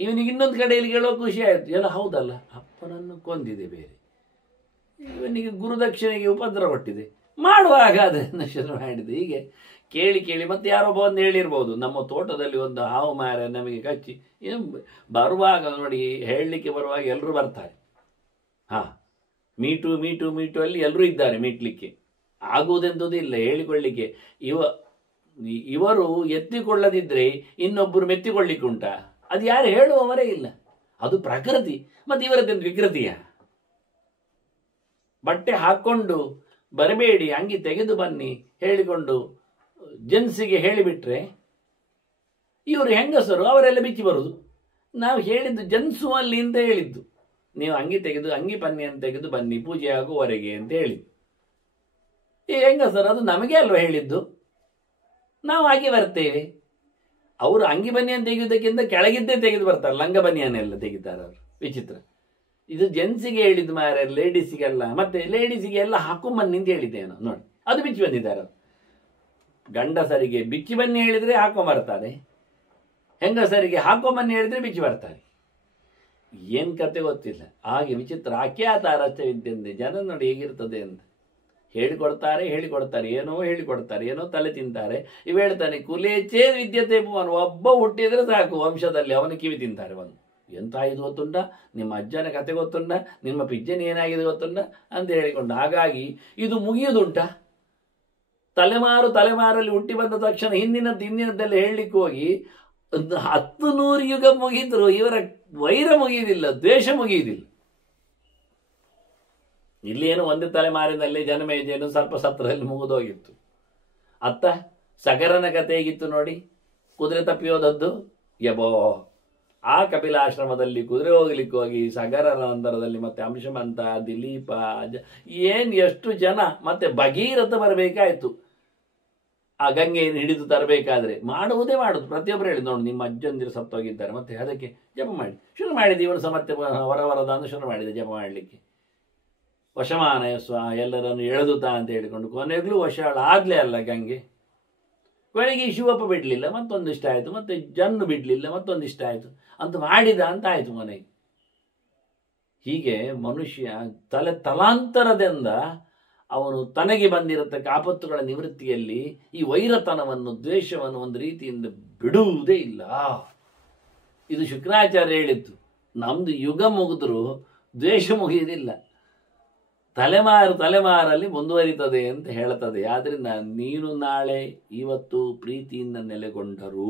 ಇವನಿಗೆ ಇನ್ನೊಂದು ಕಡೆಯಲ್ಲಿ ಕೇಳೋ ಖುಷಿ ಆಯಿತು. ಎಲ್ಲ ಹೌದಲ್ಲ, ಅಪ್ಪನನ್ನು ಕೊಂದಿದೆ ಬೇರೆ, ಇವನಿಗೆ ಗುರುದಕ್ಷಿಣೆಗೆ ಉಪದ್ರ ಕೊಟ್ಟಿದೆ, ಮಾಡುವಾಗ ಅದನ್ನು ಶುರು ಮಾಡಿದೆ. ಹೀಗೆ ಕೇಳಿ ಕೇಳಿ ಮತ್ತೆ ಯಾರೊಬ್ಬ ಒಂದು ಹೇಳಿರ್ಬೋದು, ನಮ್ಮ ತೋಟದಲ್ಲಿ ಒಂದು ಹಾವು ಮಾರ ನಮಗೆ ಕಚ್ಚಿ. ಬರುವಾಗ ನೋಡಿ, ಹೇಳಲಿಕ್ಕೆ ಬರುವಾಗ ಎಲ್ಲರೂ ಬರ್ತಾರೆ. ಮೀಟು ಮೀಟು ಮೀಟು ಅಲ್ಲಿ ಎಲ್ಲರೂ ಇದ್ದಾರೆ ಮೀಟ್ಲಿಕ್ಕೆ. ಆಗುವುದೆಂಥದ್ದು ಇಲ್ಲ ಹೇಳಿಕೊಳ್ಳಿಕ್ಕೆ. ಇವರು ಎತ್ತಿಕೊಳ್ಳದಿದ್ರೆ ಇನ್ನೊಬ್ಬರು ಮೆತ್ತಿಕೊಳ್ಳಿಕ್ಕೆ ಉಂಟಾ? ಅದು ಯಾರು ಹೇಳುವವರೇ ಇಲ್ಲ. ಅದು ಪ್ರಕೃತಿ. ಮತ್ತು ಇವರದ್ದೊಂದು ವಿಕೃತಿಯ. ಬಟ್ಟೆ ಹಾಕ್ಕೊಂಡು ಬರಬೇಡಿ, ಅಂಗಿ ತೆಗೆದು ಬನ್ನಿ ಹೇಳಿಕೊಂಡು ಜೆನ್ಸಿಗೆ ಹೇಳಿಬಿಟ್ರೆ ಇವರು ಹೆಂಗಸರು ಅವರೆಲ್ಲ ಬಿಚ್ಚಿ ಬರುದು. ನಾವು ಹೇಳಿದ್ದು ಜನ್ಸು ಅಲ್ಲಿ ಅಂತ ಹೇಳಿದ್ದು. ನೀವು ಅಂಗಿ ತೆಗೆದು ಅಂಗಿ ಪನ್ನಿಯನ್ನು ತೆಗೆದು ಬನ್ನಿ ಪೂಜೆ ಆಗುವವರೆಗೆ ಅಂತ ಹೇಳಿದ್ದು. ಈ ಹೆಂಗಸರು ಅದು ನಮಗೆ ಅಲ್ವಾ ಹೇಳಿದ್ದು, ನಾವು ಹಾಗೆ ಬರ್ತೇವೆ. ಅವರು ಅಂಗಿ ಬನ್ನಿಯನ್ನು ತೆಗೆಯುವುದಕ್ಕಿಂತ ಕೆಳಗಿದ್ದೇ ತೆಗೆದು ಬರ್ತಾರೆ, ಲಂಗ ಬನ್ನಿಯನ್ನೆಲ್ಲ ತೆಗಿತಾರೆ ಅವರು. ವಿಚಿತ್ರ. ಇದು ಜೆಂಟ್ಸಿಗೆ ಹೇಳಿದ್ದು ಮಾರ, ಲೇಡೀಸಿಗೆಲ್ಲ. ಮತ್ತೆ ಲೇಡೀಸಿಗೆ ಎಲ್ಲ ಹಾಕೊಂಬನ್ನಿ ಅಂತ ಹೇಳಿದ್ದೇನೋ ನೋಡಿ, ಅದು ಬಿಚ್ಚಿ ಬಂದಿದ್ದಾರೆ. ಗಂಡಸರಿಗೆ ಬಿಚ್ಚಿ ಬನ್ನಿ ಹೇಳಿದ್ರೆ ಹಾಕೊಂಬರ್ತಾರೆ, ಹೆಂಗಸರಿಗೆ ಹಾಕೊಂಬನ್ನಿ ಹೇಳಿದ್ರೆ ಬಿಚ್ಚಿ ಬರ್ತಾರೆ. ಏನ್ ಕತೆ ಗೊತ್ತಿಲ್ಲ. ಹಾಗೆ ವಿಚಿತ್ರ ಅಖ್ಯಾತ ರಹಸ್ಯವಿದ್ದಂತೆ ಜನ ನೋಡಿ ಹೇಗಿರ್ತದೆ ಅಂತ ಹೇಳಿಕೊಡ್ತಾರೆ, ಏನೋ ಹೇಳಿಕೊಡ್ತಾರೆ, ಏನೋ ತಲೆ ತಿಂತಾರೆ. ಇವ ಹೇಳ್ತಾನೆ ಕುಲೇಚೇ ವಿದ್ಯತೆ ಭುವನ್, ಒಬ್ಬ ಹುಟ್ಟಿದ್ರೆ ಸಾಕು ವಂಶದಲ್ಲಿ ಅವನ ಕಿವಿ ತಿಂತಾರೆ. ಒಂದು ಎಂತ ಇದು ಗೊತ್ತುಂಡ, ನಿಮ್ಮ ಅಜ್ಜನ ಕತೆ ಗೊತ್ತುಂಡ, ನಿಮ್ಮ ಪಿಜ್ಜನ ಏನಾಗಿದೆ ಗೊತ್ತುಂಡ ಅಂತ ಹೇಳಿಕೊಂಡು. ಹಾಗಾಗಿ ಇದು ಮುಗಿಯುದುಂಟ. ತಲೆಮಾರಲ್ಲಿ ಹುಟ್ಟಿ ಬಂದ ತಕ್ಷಣ ಹಿಂದಿನದ್ದೆಲ್ಲ ಹೇಳಲಿಕ್ಕೆ ಹೋಗಿ 100 ಯುಗ ಮುಗಿದ್ರು ಇವರ ವೈರ ಮುಗಿಯುವುದಿಲ್ಲ, ದ್ವೇಷ ಮುಗಿಯುವುದಿಲ್ಲ. ಇಲ್ಲೇನು ಒಂದೇ ತಲೆಮಾರಿನಲ್ಲಿ ಜನಮೇಜನು ಸ್ವಲ್ಪ ಸತ್ರದಲ್ಲಿ ಮುಗಿದೋಗಿತ್ತು. ಅತ್ತ ಸಗರನ ಕತೆ ಹೇಗಿತ್ತು ನೋಡಿ, ಕುದುರೆ ತಪ್ಪಿ ಹೋದದ್ದು. ಯಬೋ, ಆ ಕಪಿಲಾಶ್ರಮದಲ್ಲಿ ಕುದುರೆ ಹೋಗ್ಲಿಕ್ಕೆ ಹೋಗಿ ಸಗರನ ನಂತರದಲ್ಲಿ ಮತ್ತೆ ಅಂಶಮಂತ, ದಿಲೀಪ, ಎಷ್ಟು ಜನ, ಮತ್ತೆ ಭಗೀರಥ ಬರಬೇಕಾಯ್ತು ಆ ಗಂಗೆಯನ್ನು ಹಿಡಿದು ತರಬೇಕಾದ್ರೆ. ಮಾಡುವುದೇ ಮಾಡುದು. ಪ್ರತಿಯೊಬ್ಬರು ಹೇಳಿದ್ ನೋಡಿ, ನಿಮ್ಮ ಅಜ್ಜಂದಿರು ಸತ್ತೋಗಿದ್ದಾರೆ, ಮತ್ತೆ ಅದಕ್ಕೆ ಜಪ ಮಾಡಿ ಶುರು ಮಾಡಿದೆ. ಇವನು ಸಹ ಮತ್ತೆ ಹೊರವರದ ಶುರು ಮಾಡಿದೆ ಜಪ ಮಾಡಲಿಕ್ಕೆ. ವಶಮಾನಯ ಎಲ್ಲರನ್ನು ಎಳೆದುತ್ತಾ ಅಂತ ಹೇಳಿಕೊಂಡು ಕೊನೆಗೂ ವಶಾಳಾಗ್ಲೇ ಅಲ್ಲ ಗಂಗೆ. ಕೊನೆಗೆ ಶಿವಪ್ಪ ಬಿಡ್ಲಿಲ್ಲ, ಮತ್ತೊಂದಿಷ್ಟ ಆಯ್ತು, ಮತ್ತೆ ಜನ್ನು ಬಿಡ್ಲಿಲ್ಲ, ಮತ್ತೊಂದಿಷ್ಟ ಆಯ್ತು ಅಂತ ಮಾಡಿದ ಅಂತ ಆಯ್ತು ಮನೆಗೆ. ಹೀಗೆ ಮನುಷ್ಯ ತಲಾಂತರದಿಂದ ಅವನು ತನಗೆ ಬಂದಿರತಕ್ಕ ಆಪತ್ತುಗಳ ನಿವೃತ್ತಿಯಲ್ಲಿ ಈ ವೈರತನವನ್ನು, ದ್ವೇಷವನ್ನು ಒಂದು ರೀತಿಯಿಂದ ಬಿಡುವುದೇ ಇಲ್ಲ. ಇದು ಶುಕ್ರಾಚಾರ್ಯ ಹೇಳಿದ್ದು. ನಮ್ದು ಯುಗ ಮುಗಿದ್ರು ದ್ವೇಷ ಮುಗಿಯುವುದಿಲ್ಲ, ತಲೆಮಾರಲ್ಲಿ ಮುಂದುವರಿತದೆ ಅಂತ ಹೇಳ್ತದೆ. ಆದ್ರಿಂದ ನೀನು ನಾಳೆ ಇವತ್ತು ಪ್ರೀತಿಯಿಂದ ನೆಲೆಗೊಂಡರೂ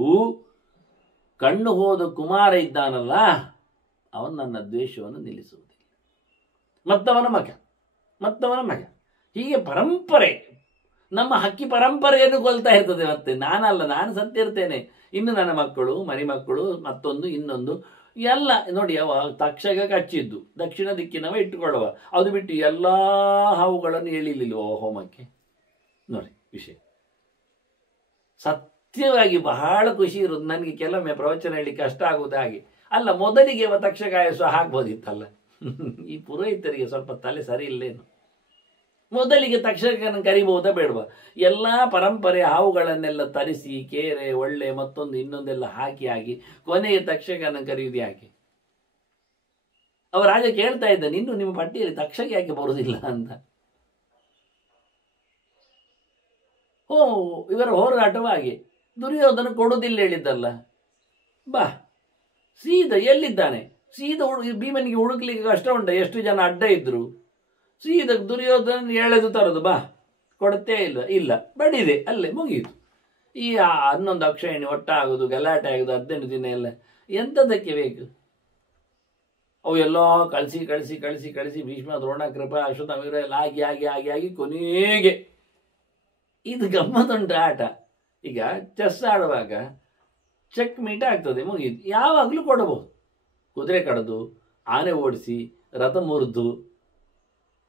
ಕಣ್ಣು ಹೋದ ಕುಮಾರ ಇದ್ದಾನಲ್ಲ, ಅವನು ನನ್ನ ದ್ವೇಷವನ್ನು ನಿಲ್ಲಿಸುವುದಿಲ್ಲ. ಮತ್ತವನ ಮಗ ಹೀಗೆ ಪರಂಪರೆ, ನಮ್ಮ ಹಕ್ಕಿ ಪರಂಪರೆಯನ್ನು ಕೊಲ್ತಾ ಇರ್ತದೆ. ಮತ್ತೆ ನಾನು ಸತ್ತಿರ್ತೇನೆ, ಇನ್ನು ನನ್ನ ಮಕ್ಕಳು, ಮರಿಮಕ್ಕಳು, ಮತ್ತೊಂದು ಇನ್ನೊಂದು ಎಲ್ಲ ನೋಡಿ. ಅವ ತಕ್ಷಕ ಕಚ್ಚಿದ್ದು ದಕ್ಷಿಣ ದಿಕ್ಕಿನವ ಇಟ್ಟುಕೊಳ್ಳುವ, ಅದು ಬಿಟ್ಟು ಎಲ್ಲ ಹಾವುಗಳನ್ನು ಎಳಿಲಿಲ್ವ ಹೋಮಕ್ಕೆ. ನೋಡಿ ವಿಷಯ ಸತ್ಯವಾಗಿ ಬಹಳ ಖುಷಿ ಇರೋದು ನನಗೆ. ಕೆಲವೊಮ್ಮೆ ಪ್ರವಚನ ಹೇಳಿ ಕಷ್ಟ ಆಗುವುದು ಹಾಗೆ ಅಲ್ಲ. ಮೊದಲಿಗೆ ಅವ ತಕ್ಷಕಾಯ ಸಹ ಹಾಕ್ಬೋದಿತ್ತಲ್ಲ. ಈ ಪುರೋಹಿತರಿಗೆ ಸ್ವಲ್ಪ ತಲೆ ಸರಿ ಇಲ್ಲೇನು. ಮೊದಲಿಗೆ ತಕ್ಷಕನ ಕರಿಬಹುದಾ ಬೇಡವಾ? ಎಲ್ಲ ಪರಂಪರೆ ಹಾವುಗಳನ್ನೆಲ್ಲ ತರಿಸಿ ಕೇರೆ ಒಳ್ಳೆ ಮತ್ತೊಂದು ಇನ್ನೊಂದೆಲ್ಲ ಹಾಕಿ ಕೊನೆಗೆ ತಕ್ಷಕನ ಕರೆಯುವುದು ಯಾಕೆ? ಅವ ರಾಜ ಕೇಳ್ತಾ ಇದ್ದಾನೆ, ಇನ್ನು ನಿಮ್ಮ ಪಟ್ಟಿಯಲ್ಲಿ ತಕ್ಷಕ ಯಾಕೆ ಬರುವುದಿಲ್ಲ ಅಂತ. ಇವರ ಹೋರಾಟವಾಗಿ ದುರ್ಯೋಧನ ಕೊಡುವುದಿಲ್ಲ ಹೇಳಿದ್ದಲ್ಲ. ಬಾ ಸೀದಾ ಎಲ್ಲಿದ್ದಾನೆ, ಸೀದಾ ಭೀಮನಿಗೆ ಹುಡುಕ್ಲಿಕ್ಕೆ ಕಷ್ಟ ಉಂಟ, ಎಷ್ಟು ಜನ ಅಡ್ಡ ಇದ್ರು. ಸೀದಾ ದುರ್ಯೋಧನ ಎಳೆದು ತರೋದು, ಬಾ ಕೊಡುತ್ತೇ ಇಲ್ಲ ಬಡಿದೆ, ಅಲ್ಲೇ ಮುಗಿಯಿತು. ಈ 11 ಅಕ್ಷಯಣಿ ಒಟ್ಟಾಗೋದು, ಗಲಾಟೆ ಆಗೋದು, 18 ದಿನ ಎಲ್ಲ ಎಂಥದಕ್ಕೆ ಬೇಕು? ಅವು ಎಲ್ಲ ಕಳಿಸಿ ಭೀಷ್ಮ, ದ್ರೋಣ, ಕೃಪ, ಅಶ್ವತ್ಥಾಮ ಇವರೆಲ್ಲ ಆಗಿ ಕೊನೆಗೆ ಇದು ಗಮ್ಮತ್ತುಂಟು ಆಟ. ಈಗ ಚೆಸ್ ಆಡುವಾಗ ಚೆಕ್ ಮೀಟ್ ಆಗ್ತದೆ, ಮುಗಿಯಿತು. ಯಾವಾಗಲೂ ಕೊಡಬಹುದು. ಕುದುರೆ ಕಡಿದು, ಆನೆ ಓಡಿಸಿ, ರಥ ಮುರಿದು,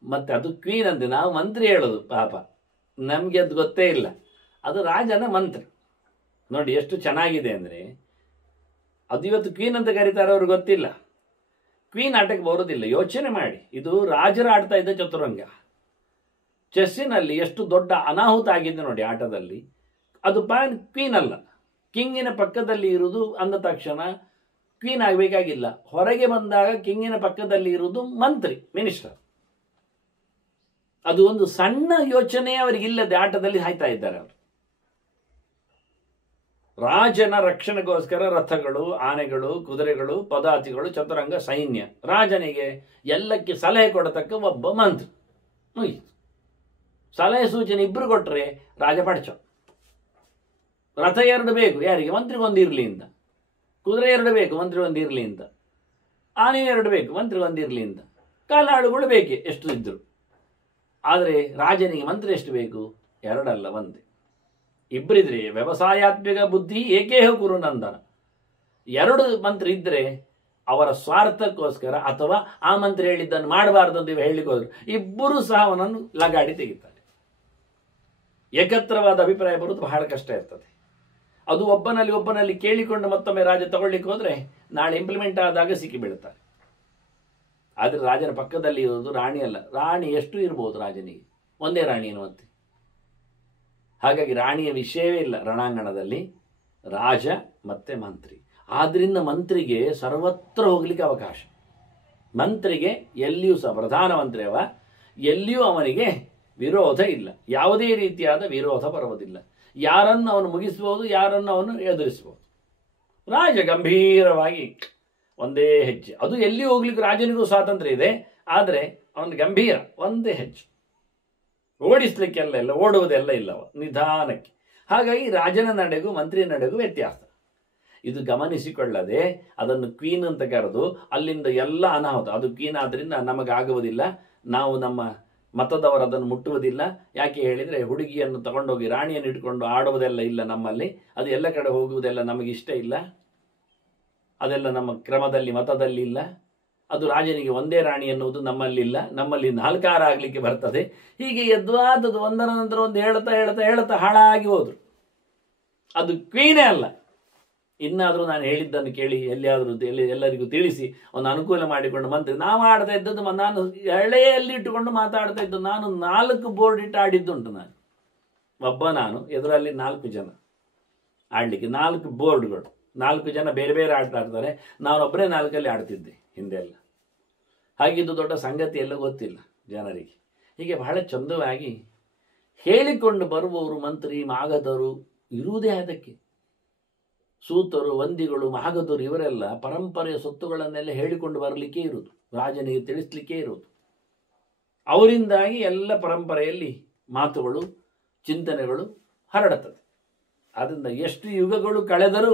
ಮತ್ತೆ ಅದು ಕ್ವೀನ್ ಅಂತೆ. ನಾವು ಮಂತ್ರಿ ಹೇಳೋದು, ಪಾಪ ನಮಗೆ ಅದು ಗೊತ್ತೇ ಇಲ್ಲ. ಅದು ರಾಜನ ಮಂತ್ರಿ. ನೋಡಿ ಎಷ್ಟು ಚೆನ್ನಾಗಿದೆ ಅಂದರೆ, ಅದು ಇವತ್ತು ಕ್ವೀನ್ ಅಂತ ಕರೀತಾರೆ, ಅವ್ರಿಗೆ ಗೊತ್ತಿಲ್ಲ. ಕ್ವೀನ್ ಆಟಕ್ಕೆ ಬರೋದಿಲ್ಲ. ಯೋಚನೆ ಮಾಡಿ, ಇದು ರಾಜರ ಆಡ್ತಾ ಇದ್ದ ಚತುರಂಗ. ಚೆಸ್ಸಿನಲ್ಲಿ ಎಷ್ಟು ದೊಡ್ಡ ಅನಾಹುತ ಆಗಿದೆ ನೋಡಿ ಆಟದಲ್ಲಿ. ಅದು ಕ್ವೀನ್ ಅಲ್ಲ, ಕಿಂಗಿನ ಪಕ್ಕದಲ್ಲಿ ಇರುವುದು ಅಂದ ತಕ್ಷಣ ಕ್ವೀನ್ ಆಗಬೇಕಾಗಿಲ್ಲ. ಹೊರಗೆ ಬಂದಾಗ ಕಿಂಗಿನ ಪಕ್ಕದಲ್ಲಿ ಇರುವುದು ಮಂತ್ರಿ, ಮಿನಿಸ್ಟರ್. ಅದು ಒಂದು ಸಣ್ಣ ಯೋಚನೆ ಅವರಿಗಿಲ್ಲದೆ ಆಟದಲ್ಲಿ ಹಾಯ್ತಾ ಇದ್ದಾರೆ ಅವರು. ರಾಜನ ರಕ್ಷಣೆಗೋಸ್ಕರ ರಥಗಳು, ಆನೆಗಳು, ಕುದುರೆಗಳು, ಪದಾತಿಗಳು, ಚತುರಂಗ ಸೈನ್ಯ. ರಾಜನಿಗೆ ಎಲ್ಲಕ್ಕೆ ಸಲಹೆ ಕೊಡತಕ್ಕ ಒಬ್ಬ ಮಂತ್ರಿ. ಮುಗಿಯಿತು. ಸಲಹೆ ಸೂಚನೆ ಇಬ್ರು ಕೊಟ್ರೆ ರಾಜ ಪಡ್ಚ. ರಥ 2 ಬೇಕು ಯಾರಿಗೆ? ಮಂತ್ರಿಗೊಂದು ಇರ್ಲಿ ಅಂತ. ಕುದುರೆ 2 ಬೇಕು, ಮಂತ್ರಿಗೊಂದು ಇರ್ಲಿ ಅಂತ. ಆನೆ 2 ಬೇಕು, ಮಂತ್ರಿಗೊಂದು ಇರ್ಲಿ ಅಂತ. ಕಾಲಾಳುಗಳು ಬೇಕೆ ಎಷ್ಟು ಇದ್ರು. ಆದರೆ ರಾಜನಿಗೆ ಮಂತ್ರಿ ಎಷ್ಟು ಬೇಕು? 2 ಅಲ್ಲ, 1. ಇಬ್ಬರಿದ್ರೆ ವ್ಯವಸಾಯಾತ್ಮಕ ಬುದ್ಧಿ ಏಕೇಹ ಕುರು ನಂದನ. 2 ಮಂತ್ರಿ ಇದ್ರೆ ಅವರ ಸ್ವಾರ್ಥಕ್ಕೋಸ್ಕರ ಅಥವಾ ಆ ಮಂತ್ರಿ ಹೇಳಿದ್ದನ್ನು ಮಾಡಬಾರ್ದು ಅಂತ ಹೇಳಿಕ್ಕೆ ಹೋದ್ರು, ಇಬ್ಬರು ಸಹ ಅವನನ್ನು ಲಗಾಡಿ ತೆಗಿತಾರೆ. ಏಕತ್ರವಾದ ಅಭಿಪ್ರಾಯ ಬರುವುದು ಬಹಳ ಕಷ್ಟ ಇರ್ತದೆ. ಅದು ಒಬ್ಬನಲ್ಲಿ ಕೇಳಿಕೊಂಡು ಮತ್ತೊಮ್ಮೆ ರಾಜ ತಗೊಳ್ಳಿಕ್ಕೆ ಹೋದ್ರೆ ನಾಳೆ ಇಂಪ್ಲಿಮೆಂಟ್ ಆದಾಗ ಸಿಕ್ಕಿ ಬೀಳುತ್ತಾರೆ. ಆದರೆ ರಾಜನ ಪಕ್ಕದಲ್ಲಿ ಇರೋದು ರಾಣಿ ಅಲ್ಲ. ರಾಣಿ ಎಷ್ಟು ಇರ್ಬೋದು ರಾಜನಿಗೆ? ಒಂದೇ ರಾಣಿ ಮತ್ತೆ. ಹಾಗಾಗಿ ರಾಣಿಯ ವಿಷಯವೇ ಇಲ್ಲ ರಣಾಂಗಣದಲ್ಲಿ, ರಾಜ ಮತ್ತೆ ಮಂತ್ರಿ. ಆದ್ರಿಂದ ಮಂತ್ರಿಗೆ ಸರ್ವತ್ರ ಹೋಗ್ಲಿಕ್ಕೆ ಅವಕಾಶ. ಮಂತ್ರಿಗೆ ಎಲ್ಲಿಯೂ ಸಹ ಪ್ರಧಾನಮಂತ್ರಿ ಎಲ್ಲಿಯೂ ಅವನಿಗೆ ವಿರೋಧ ಇಲ್ಲ, ಯಾವುದೇ ರೀತಿಯಾದ ವಿರೋಧ ಬರುವುದಿಲ್ಲ. ಯಾರನ್ನು ಅವನು ಮುಗಿಸಬಹುದು, ಯಾರನ್ನು ಅವನು ಎದುರಿಸಬಹುದು. ರಾಜ ಗಂಭೀರವಾಗಿ ಒಂದೇ ಹೆಜ್ಜೆ, ಅದು ಎಲ್ಲಿ ಹೋಗ್ಲಿಕ್ಕೆ ರಾಜನಿಗೂ ಸ್ವಾತಂತ್ರ್ಯ ಇದೆ, ಆದರೆ ಅವನು ಗಂಭೀರ ಒಂದೇ ಹೆಜ್ಜೆ, ಓಡಿಸ್ಲಿಕ್ಕೆಲ್ಲ ಇಲ್ಲ, ಓಡುವುದೆಲ್ಲ ಇಲ್ಲವ, ನಿಧಾನಕ್ಕೆ. ಹಾಗಾಗಿ ರಾಜನ ನಡೆಗೂ ಮಂತ್ರಿ ನಡೆಗೂ ವ್ಯತ್ಯಾಸ. ಇದು ಗಮನಿಸಿಕೊಳ್ಳದೆ ಅದನ್ನು ಕ್ವೀನ್ ಅಂತ ಕರೆದು ಅಲ್ಲಿಂದ ಎಲ್ಲ ಅನಾಹುತ. ಅದು ಕ್ವೀನ್ ಆದ್ರಿಂದ ನಮಗಾಗುವುದಿಲ್ಲ, ನಾವು ನಮ್ಮ ಮತದವರು ಅದನ್ನು ಮುಟ್ಟುವುದಿಲ್ಲ. ಯಾಕೆ ಹೇಳಿದರೆ ಹುಡುಗಿಯನ್ನು ತಗೊಂಡೋಗಿ ರಾಣಿಯನ್ನು ಇಟ್ಕೊಂಡು ಆಡುವುದೆಲ್ಲ ಇಲ್ಲ ನಮ್ಮಲ್ಲಿ, ಅದು ಎಲ್ಲ ಕಡೆ ಹೋಗುವುದೆಲ್ಲ ನಮಗಿಷ್ಟ ಇಲ್ಲ, ಅದೆಲ್ಲ ನಮ್ಮ ಕ್ರಮದಲ್ಲಿ ಮತದಲ್ಲಿ ಇಲ್ಲ. ಅದು ರಾಜನಿಗೆ ಒಂದೇ ರಾಣಿ ಎನ್ನುವುದು ನಮ್ಮಲ್ಲಿಲ್ಲ, ನಮ್ಮಲ್ಲಿ 4 ಆಗಲಿಕ್ಕೆ ಬರ್ತದೆ. ಹೀಗೆ ಯದ್ವಾದದ್ದು ಒಂದರ ನಂತರ ಒಂದು ಹೇಳ್ತಾ ಹಾಳಾಗಿ ಹೋದ್ರು. ಅದು ಕ್ವೀನೇ ಅಲ್ಲ. ಇನ್ನಾದರೂ ನಾನು ಹೇಳಿದ್ದನ್ನು ಕೇಳಿ ಎಲ್ಲಿಯಾದರೂ ಎಲ್ಲರಿಗೂ ತಿಳಿಸಿ ಒಂದು ಅನುಕೂಲ ಮಾಡಿಕೊಂಡು ಮಂತ್ರಿ. ನಾವು ಆಡ್ತಾ ಇದ್ದದ್ದು, ನಾನು ಎಳೆಯಲ್ಲಿ ಇಟ್ಟುಕೊಂಡು ಮಾತಾಡ್ತಾ ಇದ್ದು, ನಾನು 4 ಬೋರ್ಡ್ ಇಟ್ಟು ಆಡಿದ್ದುಂಟು. ನಾನು ಎದುರಲ್ಲಿ 4 ಜನ ಆಡಲಿಕ್ಕೆ, 4 ಬೋರ್ಡ್ಗಳು, 4 ಜನ ಬೇರೆ ಬೇರೆ ಆಟ ಆಡ್ತಾರೆ, ನಾನೊಬ್ಬರೇ 4ಅಲ್ಲಿ ಆಡ್ತಿದ್ದೆ ಹಿಂದೆ ಎಲ್ಲ. ಹಾಗಿದ್ದು ದೊಡ್ಡ ಸಂಗತಿ ಎಲ್ಲ ಗೊತ್ತಿಲ್ಲ ಜನರಿಗೆ. ಹೀಗೆ ಬಹಳ ಚಂದವಾಗಿ ಹೇಳಿಕೊಂಡು ಬರುವವರು ಮಂತ್ರಿ ಮಾಗಧರು ಇರುವುದೇ ಅದಕ್ಕೆ. ಸೂತರು, ವಂದಿಗಳು, ಮಾಗಧರು ಇವರೆಲ್ಲ ಪರಂಪರೆಯ ಸೊತ್ತುಗಳನ್ನೆಲ್ಲ ಹೇಳಿಕೊಂಡು ಬರಲಿಕ್ಕೆ ಇರುವುದು, ರಾಜನಿಗೆ ತಿಳಿಸ್ಲಿಕ್ಕೆ ಇರುವುದು. ಅವರಿಂದಾಗಿ ಎಲ್ಲ ಪರಂಪರೆಯಲ್ಲಿ ಮಾತುಗಳು, ಚಿಂತನೆಗಳು ಹರಡುತ್ತದೆ. ಆದ್ದರಿಂದ ಎಷ್ಟು ಯುಗಗಳು ಕಳೆದರೂ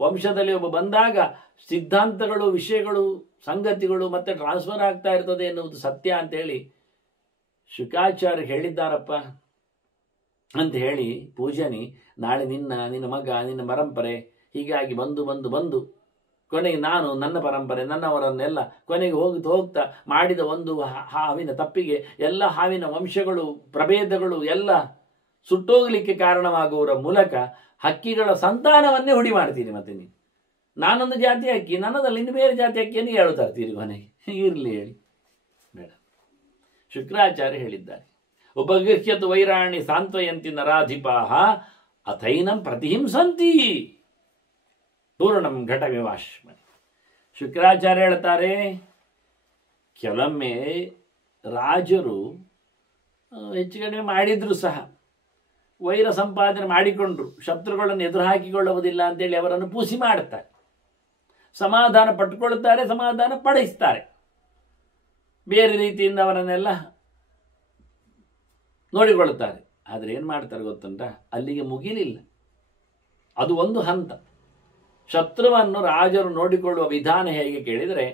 ವಂಶದಲ್ಲಿ ಒಬ್ಬ ಬಂದಾಗ ಸಿದ್ಧಾಂತಗಳು, ವಿಷಯಗಳು, ಸಂಗತಿಗಳು ಮತ್ತೆ ಟ್ರಾನ್ಸ್ಫರ್ ಆಗ್ತಾ ಇರ್ತದೆ ಎನ್ನುವುದು ಸತ್ಯ ಅಂತೇಳಿ ಶುಕಾಚಾರ್ಯ ಹೇಳಿದ್ದಾರಪ್ಪ ಅಂತ ಹೇಳಿ ಪೂಜನಿ ನಾಳೆ ನಿನ್ನ ಮಗ, ನಿನ್ನ ಪರಂಪರೆ ಹೀಗಾಗಿ ಬಂದು ಕೊನೆಗೆ ನಾನು ನನ್ನ ಪರಂಪರೆ ನನ್ನವರನ್ನೆಲ್ಲ ಕೊನೆಗೆ ಹೋಗ್ತಾ ಮಾಡಿದ ಒಂದು ಹಾವಿನ ತಪ್ಪಿಗೆ ಎಲ್ಲ ಹಾವಿನ ವಂಶಗಳು, ಪ್ರಭೇದಗಳು ಎಲ್ಲ ಸುಟ್ಟೋಗ್ಲಿಕ್ಕೆ ಕಾರಣವಾಗುವರ ಮೂಲಕ ಹಕ್ಕಿಗಳ ಸಂತಾನವನ್ನೇ ಹುಡಿ ಮಾಡ್ತೀನಿ. ಮತ್ತೆ ನೀವು ನಾನೊಂದು ಜಾತಿ ಹಕ್ಕಿ, ನನ್ನದಲ್ಲಿ ಇನ್ನು ಬೇರೆ ಜಾತಿ ಹಕ್ಕಿಯನ್ನು ಹೇಳ್ತಾ ಇರ್ತೀರಿ ಕೊನೆಗೆ. ಇರಲಿ ಹೇಳಿ ಬೇಡ. ಶುಕ್ರಾಚಾರ್ಯ ಹೇಳಿದ್ದಾರೆ, ಉಪಗೃಹ್ಯತು ವೈರಾಣಿ ಸಾಂತ್ವಯಂತಿ ನರಾಧಿಪಾಹ ಅಥೈನಂ ಪ್ರತಿಹಿಂಸಂತಿ ಪೂರ್ಣಂ ಘಟವಿವಾಶ್ಮನಿ. ಶುಕ್ರಾಚಾರ್ಯ ಹೇಳ್ತಾರೆ, ಕೆಲವೊಮ್ಮೆ ರಾಜರು ಹೆಚ್ಚು ಕಡಿಮೆ ಮಾಡಿದ್ರು ಸಹ ವೈರ ಸಂಪಾದನೆ ಮಾಡಿಕೊಂಡ್ರು, ಶತ್ರುಗಳನ್ನು ಎದುರು ಹಾಕಿಕೊಳ್ಳುವುದಿಲ್ಲ ಅಂತೇಳಿ ಅವರನ್ನು ಪೂಸಿ ಮಾಡುತ್ತಾರೆ, ಸಮಾಧಾನ ಪಟ್ಟುಕೊಳ್ಳುತ್ತಾರೆ, ಸಮಾಧಾನ ಪಡಿಸ್ತಾರೆ, ಬೇರೆ ರೀತಿಯಿಂದ ಅವರನ್ನೆಲ್ಲ ನೋಡಿಕೊಳ್ಳುತ್ತಾರೆ. ಆದರೆ ಏನು ಮಾಡ್ತಾರೆ ಗೊತ್ತುಂಟ, ಅಲ್ಲಿಗೆ ಮುಗಿಲಿಲ್ಲ. ಅದು ಒಂದು ಹಂತ. ಶತ್ರುವನ್ನು ರಾಜರು ನೋಡಿಕೊಳ್ಳುವ ವಿಧಾನ ಹೇಗೆ ಕೇಳಿದರೆ,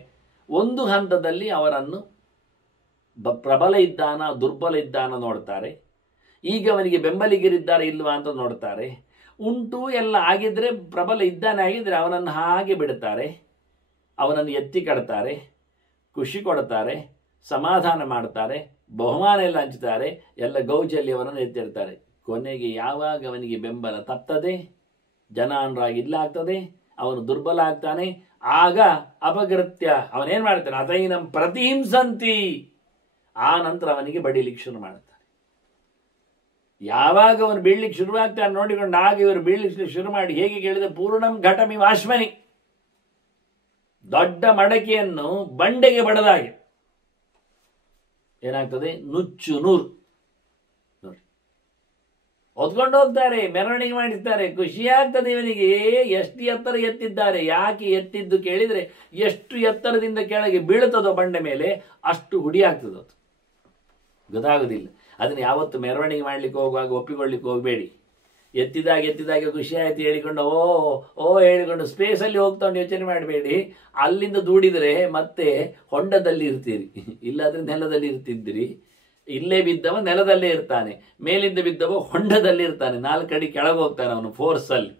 ಒಂದು ಹಂತದಲ್ಲಿ ಅವರನ್ನು ಪ್ರಬಲ ಇದ್ದಾನ ದುರ್ಬಲ ಇದ್ದಾನ ನೋಡ್ತಾರೆ, ಈಗ ಅವನಿಗೆ ಬೆಂಬಲಿಗರಿದ್ದಾರೆ ಇಲ್ವಾ ಅಂತ ನೋಡ್ತಾರೆ, ಉಂಟು ಎಲ್ಲ ಆಗಿದ್ರೆ ಪ್ರಬಲ ಇದ್ದಾನೆ ಆಗಿದ್ರೆ ಅವನನ್ನು ಹಾಗೆ ಬಿಡುತ್ತಾರೆ, ಅವನನ್ನು ಎತ್ತಿ ಕಡ್ತಾರೆ, ಖುಷಿ ಕೊಡ್ತಾರೆ, ಸಮಾಧಾನ ಮಾಡ್ತಾರೆ, ಬಹುಮಾನ ಎಲ್ಲ ಹಂಚುತ್ತಾರೆ, ಎಲ್ಲ ಗೌಜಲ್ಲಿ ಅವರನ್ನು ಎತ್ತಿರ್ತಾರೆ. ಕೊನೆಗೆ ಯಾವಾಗ ಅವನಿಗೆ ಬೆಂಬಲ ತಪ್ತದೆ, ಜನಾನುರಾಗಿ ಇಲ್ಲ ಆಗ್ತದೆ, ಅವನು ದುರ್ಬಲ ಆಗ್ತಾನೆ, ಆಗ ಅಪಕೃತ್ಯ ಅವನೇನು ಮಾಡ್ತಾನೆ, ಅಥೈನಂ ಪ್ರತಿಹಿಂಸಂತಿ, ಆ ನಂತರ ಅವನಿಗೆ ಬಡಿಲಿಕ್ಕೆ ಶುರು ಮಾಡ್ತಾನೆ. ಯಾವಾಗ ಅವನು ಬೀಳ್ಲಿಕ್ಕೆ ಶುರುವಾಗ್ತಾನೆ ನೋಡಿಕೊಂಡು ಆಗ ಇವರು ಬೀಳ್ಲಿಕ್ಕೆ ಶುರು ಮಾಡಿ ಹೇಗೆ ಕೇಳಿದ್ರೆ, ಪೂರ್ಣಂ ಘಟಮಿ ವಾಶ್ಮನಿ, ದೊಡ್ಡ ಮಡಕೆಯನ್ನು ಬಂಡೆಗೆ ಬಡದಾಗೆ ಏನಾಗ್ತದೆ, ನುಚ್ಚು ನೂರು ನೋಡಿ ಹೊತ್ಕೊಂಡು ಹೋಗ್ತಾರೆ, ಮೆರವಣಿಗೆ ಮಾಡಿರ್ತಾರೆ, ಖುಷಿ ಆಗ್ತದೆ ಇವನಿಗೆ. ಎಷ್ಟು ಎತ್ತರ ಎತ್ತಿದ್ದಾರೆ, ಯಾಕೆ ಎತ್ತಿದ್ದು ಕೇಳಿದ್ರೆ, ಎಷ್ಟು ಎತ್ತರದಿಂದ ಕೆಳಗೆ ಬೀಳುತ್ತದೋ ಬಂಡೆ ಮೇಲೆ ಅಷ್ಟು ಹುಡಿ ಆಗ್ತದೆ, ಅದು ಗೊತ್ತಾಗುದಿಲ್ಲ. ಅದನ್ನು ಯಾವತ್ತು ಮೆರವಣಿಗೆ ಮಾಡ್ಲಿಕ್ಕೆ ಹೋಗುವಾಗ ಒಪ್ಪಿಕೊಳ್ಳಿಕ್ಕೆ ಹೋಗಬೇಡಿ. ಎತ್ತಿದಾಗ ಖುಷಿ ಆಯ್ತು ಹೇಳಿಕೊಂಡು ಓ ಹೇಳಿಕೊಂಡು ಸ್ಪೇಸಲ್ಲಿ ಹೋಗ್ಕೊಂಡು ಯೋಚನೆ ಮಾಡಬೇಡಿ. ಅಲ್ಲಿಂದ ದೂಡಿದರೆ ಮತ್ತೆ ಹೊಂಡದಲ್ಲಿ ಇರ್ತೀರಿ, ಇಲ್ಲಾದ್ರೆ ನೆಲದಲ್ಲಿ ಇರ್ತಿದ್ದೀರಿ. ಇಲ್ಲೇ ಬಿದ್ದವ ನೆಲದಲ್ಲೇ ಇರ್ತಾನೆ, ಮೇಲಿಂದ ಬಿದ್ದವ ಹೊಂಡದಲ್ಲಿ ಇರ್ತಾನೆ, 4 ಅಡಿ ಕೆಳಗೆ ಹೋಗ್ತಾನೆ ಅವನು ಫೋರ್ಸಲ್ಲಿ.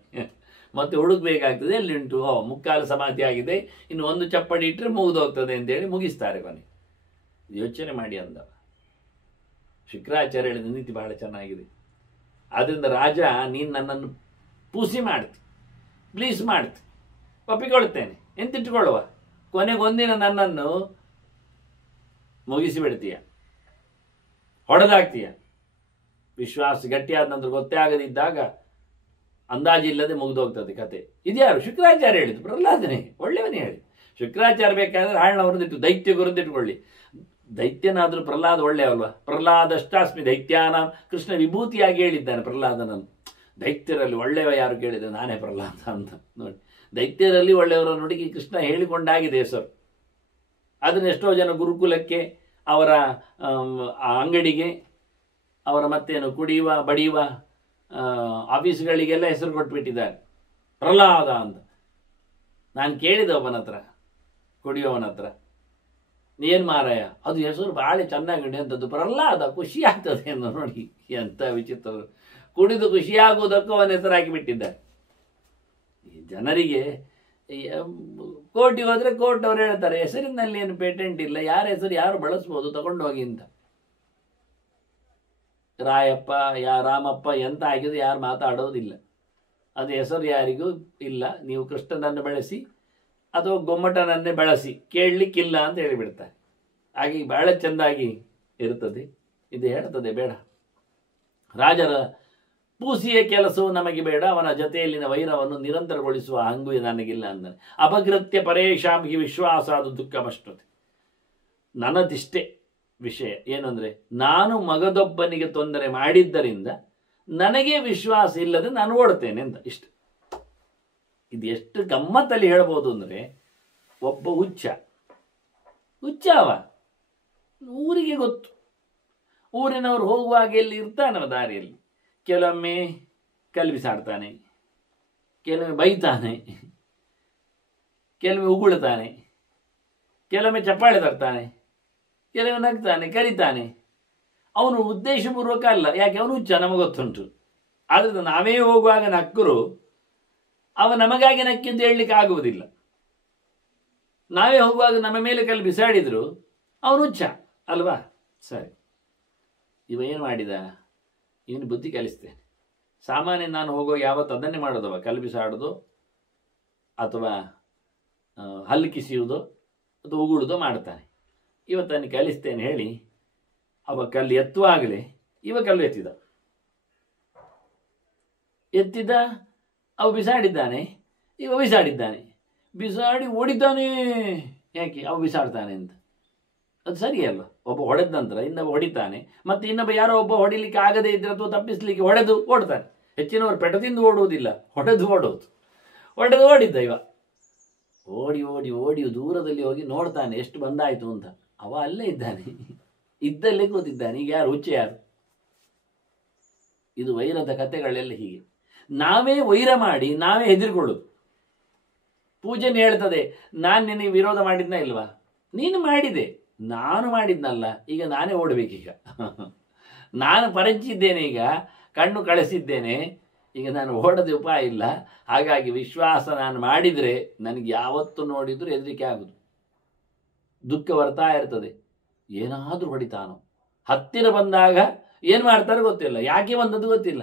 ಮತ್ತೆ ಹುಡುಕ್ಬೇಕಾಗ್ತದೆ, ಎಲ್ಲಿ ಉಂಟು, ಮುಕ್ಕಾಲು ಸಮಾಧಿ ಆಗಿದೆ, ಇನ್ನು 1 ಚಪ್ಪಡಿ ಇಟ್ಟರೆ ಮುಗಿದು ಹೋಗ್ತದೆ ಅಂತೇಳಿ ಮುಗಿಸ್ತಾರೆ ಕೊನೆ. ಯೋಚನೆ ಮಾಡಿ ಅಂದವ. ಶುಕ್ರಾಚಾರ್ಯ ಹೇಳಿದ ನೀತಿ ಬಹಳ ಚೆನ್ನಾಗಿದೆ. ಆದ್ದರಿಂದ ರಾಜ, ನೀನು ನನ್ನನ್ನು ಪೂಸಿ ಮಾಡ್ತಿ, ಪ್ಲೀಸ್ ಮಾಡ್ತಿ, ಒಪ್ಪಿಕೊಳ್ತೇನೆ, ಎಂತಿಟ್ಟುಕೊಳ್ಳುವ, ಕೊನೆಗೊಂದಿನ ನನ್ನನ್ನು ಮುಗಿಸಿ ಬಿಡ್ತೀಯ, ಹೊಡೆದಾಗ್ತೀಯ, ವಿಶ್ವಾಸ ಗಟ್ಟಿಯಾದ ನಂತರ ಗೊತ್ತೇ ಆಗದಿದ್ದಾಗ ಅಂದಾಜಿಲ್ಲದೆ ಮುಗಿದೋಗ್ತದೆ ಕತೆ. ಇದ್ಯಾರು? ಶುಕ್ರಾಚಾರ್ಯ ಹೇಳಿದ್ದು, ಪ್ರಹ್ಲಾದನೇ, ಒಳ್ಳೆಯವನೇ ಹೇಳಿ. ಶುಕ್ರಾಚಾರ್ಯ ಬೇಕಾದ್ರೆ ರಾಯಣ್ಣವರದ್ದು ದೈತ್ಯ ಗುರುಂದು ಇಟ್ಕೊಳ್ಳಿ. ದೈತ್ಯನಾದ್ರೂ ಪ್ರಹ್ಲಾದ ಒಳ್ಳೆಯವಲ್ವಾ? ಪ್ರಹ್ಲಾದಷ್ಟಾಸ್ಮಿ ದೈತ್ಯಾನ, ಕೃಷ್ಣ ವಿಭೂತಿಯಾಗಿ ಹೇಳಿದ್ದಾನೆ ಪ್ರಹ್ಲಾದನನ್ನು. ದೈತ್ಯರಲ್ಲಿ ಒಳ್ಳೆಯವ ಯಾರು ಕೇಳಿದೆ? ನಾನೇ ಪ್ರಹ್ಲಾದ ಅಂತ. ನೋಡಿ, ದೈತ್ಯರಲ್ಲಿ ಒಳ್ಳೆಯವರ ನುಡುಗಿ ಕೃಷ್ಣ ಹೇಳಿಕೊಂಡಾಗಿದೆ ಹೆಸರು. ಅದನ್ನು ಎಷ್ಟೋ ಜನ ಗುರುಕುಲಕ್ಕೆ, ಅವರ ಅಂಗಡಿಗೆ, ಅವರ ಮತ್ತೇನು ಕುಡಿಯುವ ಬಡಿಯುವ ಆಫೀಸ್ಗಳಿಗೆಲ್ಲ ಹೆಸರು ಕೊಟ್ಬಿಟ್ಟಿದ್ದಾರೆ ಪ್ರಹ್ಲಾದ ಅಂತ. ನಾನು ಕೇಳಿದೆ ಒಬ್ಬನ ಹತ್ರ, ಕುಡಿಯೋವನ ಹತ್ರ, ಏನು ಮಾರಾಯ ಅದು ಹೆಸರು ಭಾಳ ಚೆನ್ನಾಗಿ ಅಂತದ್ದು ಪ್ರಹ್ಲಾದ, ಖುಷಿ ಆಗ್ತದೆ ಅಂತ. ನೋಡಿ ಎಂಥ ವಿಚಿತ್ರ, ಕುಡಿದು ಖುಷಿಯಾಗುವುದಕ್ಕೂ ಅವನ ಹೆಸರು ಹಾಕಿಬಿಟ್ಟಿದ್ದಾರೆ. ಜನರಿಗೆ ಕೋರ್ಟಿಗೆ ಹೋದರೆ ಕೋರ್ಟ್ ಅವ್ರು ಹೇಳ್ತಾರೆ ಹೆಸರಿನಲ್ಲಿ ಏನು ಪೇಟೆಂಟ್ ಇಲ್ಲ, ಯಾರ ಹೆಸರು ಯಾರು ಬಳಸ್ಬೋದು, ತಗೊಂಡೋಗಿ ಅಂತ. ರಾಯಪ್ಪ, ರಾಮಪ್ಪ ಎಂತ ಆಗಿದ್ದು ಯಾರು ಮಾತಾಡೋದಿಲ್ಲ. ಅದು ಹೆಸರು ಯಾರಿಗೂ ಇಲ್ಲ. ನೀವು ಕೃಷ್ಣನನ್ನು ಬೆಳೆಸಿ ಅಥವಾ ಗೊಮ್ಮಟನನ್ನೇ ಬಳಸಿ, ಕೇಳಲಿಕ್ಕಿಲ್ಲ ಅಂತ ಹೇಳಿಬಿಡ್ತಾರೆ. ಹಾಗೆ ಬಹಳ ಚೆಂದಾಗಿ ಇರುತ್ತದೆ. ಇದು ಹೇಳ್ತದೆ ಬೇಡ, ರಾಜರ ಪೂಸಿಯ ಕೆಲಸವು ನಮಗೆ ಬೇಡ, ಅವನ ಜೊತೆಯಲ್ಲಿನ ವೈರವನ್ನು ನಿರಂತರಗೊಳಿಸುವ ಹಂಗು ನನಗಿಲ್ಲ ಅಂದಾನೆ. ಅಪಕೃತ್ಯ ಪರೇಶಾಂಗಿ ವಿಶ್ವಾಸ ಅದು ದುಃಖಮಷ್ಟತೆ. ನನ್ನದಿಷ್ಟೇ ವಿಷಯ ಏನಂದರೆ, ನಾನು ಮಗದೊಬ್ಬನಿಗೆ ತೊಂದರೆ ಮಾಡಿದ್ದರಿಂದ ನನಗೆ ವಿಶ್ವಾಸ ಇಲ್ಲದೆ ನಾನು ಓಡ್ತೇನೆ ಅಂತ. ಇಷ್ಟ. ಇದು ಎಷ್ಟು ಗಮ್ಮತ್ತಲ್ಲಿ ಹೇಳ್ಬೋದು ಅಂದರೆ, ಒಬ್ಬ ಹುಚ್ಚವ ಊರಿಗೆ ಗೊತ್ತು, ಊರಿನವರು ಹೋಗುವಾಗ ಎಲ್ಲಿ ಇರ್ತಾನವ ದಾರಿಯಲ್ಲಿ, ಕೆಲವೊಮ್ಮೆ ಕಲ್ಬಿಸಾಡ್ತಾನೆ, ಕೆಲವೊಮ್ಮೆ ಬೈತಾನೆ, ಕೆಲವೊಮ್ಮೆ ಉಗುಳ್ತಾನೆ, ಕೆಲವೊಮ್ಮೆ ಚಪ್ಪಾಳೆ ತರ್ತಾನೆ, ಕೆಲವೊಮ್ಮೆ ನಗ್ತಾನೆ, ಕರಿತಾನೆ. ಅವನು ಉದ್ದೇಶಪೂರ್ವಕ ಅಲ್ಲ, ಯಾಕೆ ಅವನು ಹುಚ್ಚ, ನಮಗೆ ಗೊತ್ತುಂಟು. ಆದ್ರಿಂದ ನಾವೇ ಹೋಗುವಾಗ ನಕ್ಕರು ಅವ ನಮಗಾಗಿ ನಕ್ಕಿದ್ದು ಹೇಳಲಿಕ್ಕೆ ಆಗುವುದಿಲ್ಲ. ನಾವೇ ಹೋಗುವಾಗ ನಮ್ಮ ಮೇಲೆ ಕಲ್ಲು ಬಿಸಾಡಿದ್ರು ಅವನು ಹುಚ್ಚ ಅಲ್ವಾ? ಸರಿ, ಇವ ಏನು ಮಾಡಿದ, ಇವನು ಬುದ್ಧಿ ಕಲಿಸ್ತೇನೆ. ಸಾಮಾನ್ಯ ನಾನು ಹೋಗೋ ಯಾವತ್ತು ಅದನ್ನೇ ಮಾಡೋದವ, ಕಲ್ಲು ಬಿಸಾಡೋದು ಅಥವಾ ಹಲ್ಲು ಕಿಸಿಯುವುದೋ ಅಥವಾ ಉಗುಳುವುದೋ ಮಾಡ್ತಾನೆ. ಇವತ್ತನ್ನು ಕಲಿಸ್ತೇನೆ ಹೇಳಿ ಅವ ಕಲ್ಲು ಎತ್ತುವಾಗಲೇ ಇವ ಕಲ್ಲು ಎತ್ತಿದ ಅವ ಬಿಸಾಡಿದ್ದಾನೆ, ಇವ ಬಿಸಾಡಿದ್ದಾನೆ, ಬಿಸಾಡಿ ಓಡಿದ್ದಾನೆ. ಯಾಕೆ? ಅವ ಬಿಸಾಡ್ತಾನೆ ಅಂತ. ಅದು ಸರಿಯಲ್ಲ. ಒಬ್ಬ ಹೊಡೆದ ನಂತರ ಇನ್ನೊಬ್ಬ ಹೊಡಿತಾನೆ, ಮತ್ತು ಇನ್ನೊಬ್ಬ ಯಾರೋ ಒಬ್ಬ ಹೊಡಿಲಿಕ್ಕೆ ಆಗದೇ ಇದ್ರೆ ಅಥವಾ ತಪ್ಪಿಸ್ಲಿಕ್ಕೆ ಹೊಡೆದು ಓಡ್ತಾನೆ. ಹೆಚ್ಚಿನವರು ಪೆಟದಿಂದ ಓಡುವುದಿಲ್ಲ, ಹೊಡೆದು ಓಡಿದ್ದ ಇವ. ಓಡಿ ದೂರದಲ್ಲಿ ಹೋಗಿ ನೋಡ್ತಾನೆ ಎಷ್ಟು ಬಂದಾಯಿತು ಅಂತ. ಅವ ಅಲ್ಲೇ ಇದ್ದಾನೆ, ಇದ್ದಲ್ಲೇ ಕೂತಿದ್ದಾನೆ. ಈಗ ಯಾರು ಹುಚ್ಚ ಯಾರು? ಇದು ವೈರದ ಕಥೆಗಳೆಲ್ಲ ಹೀಗೆ. ನಾವೇ ವೈರ ಮಾಡಿ ನಾವೇ ಹೆದರ್ಕೊಳ್ಳೋದು. ಪೂಜೆನ ಹೇಳ್ತದೆ, ನಾನು ನಿನಗೆ ವಿರೋಧ ಮಾಡಿದ್ನ ಇಲ್ವಾ? ನೀನು ಮಾಡಿದೆ, ನಾನು ಮಾಡಿದ್ನಲ್ಲ, ಈಗ ನಾನೇ ಓಡಬೇಕೀಗ. ನಾನು ಪರಿಚಿದ್ದೇನೆ, ಈಗ ಕಣ್ಣು ಕಳಿಸಿದ್ದೇನೆ, ಈಗ ನಾನು ಓಡೋದು ಉಪಾಯ ಇಲ್ಲ. ಹಾಗಾಗಿ ವಿಶ್ವಾಸ ನಾನು ಮಾಡಿದರೆ ನನಗೆ ಯಾವತ್ತು ನೋಡಿದ್ರು ಹೆದರಿಕೆ ಆಗುದು, ದುಃಖ ಬರ್ತಾ ಇರ್ತದೆ. ಏನಾದರೂ ಹೊಡಿತಾನೋ, ಹತ್ತಿರ ಬಂದಾಗ ಏನು ಮಾಡ್ತಾರೆ ಗೊತ್ತಿಲ್ಲ, ಯಾಕೆ ಬಂದದ್ದು ಗೊತ್ತಿಲ್ಲ.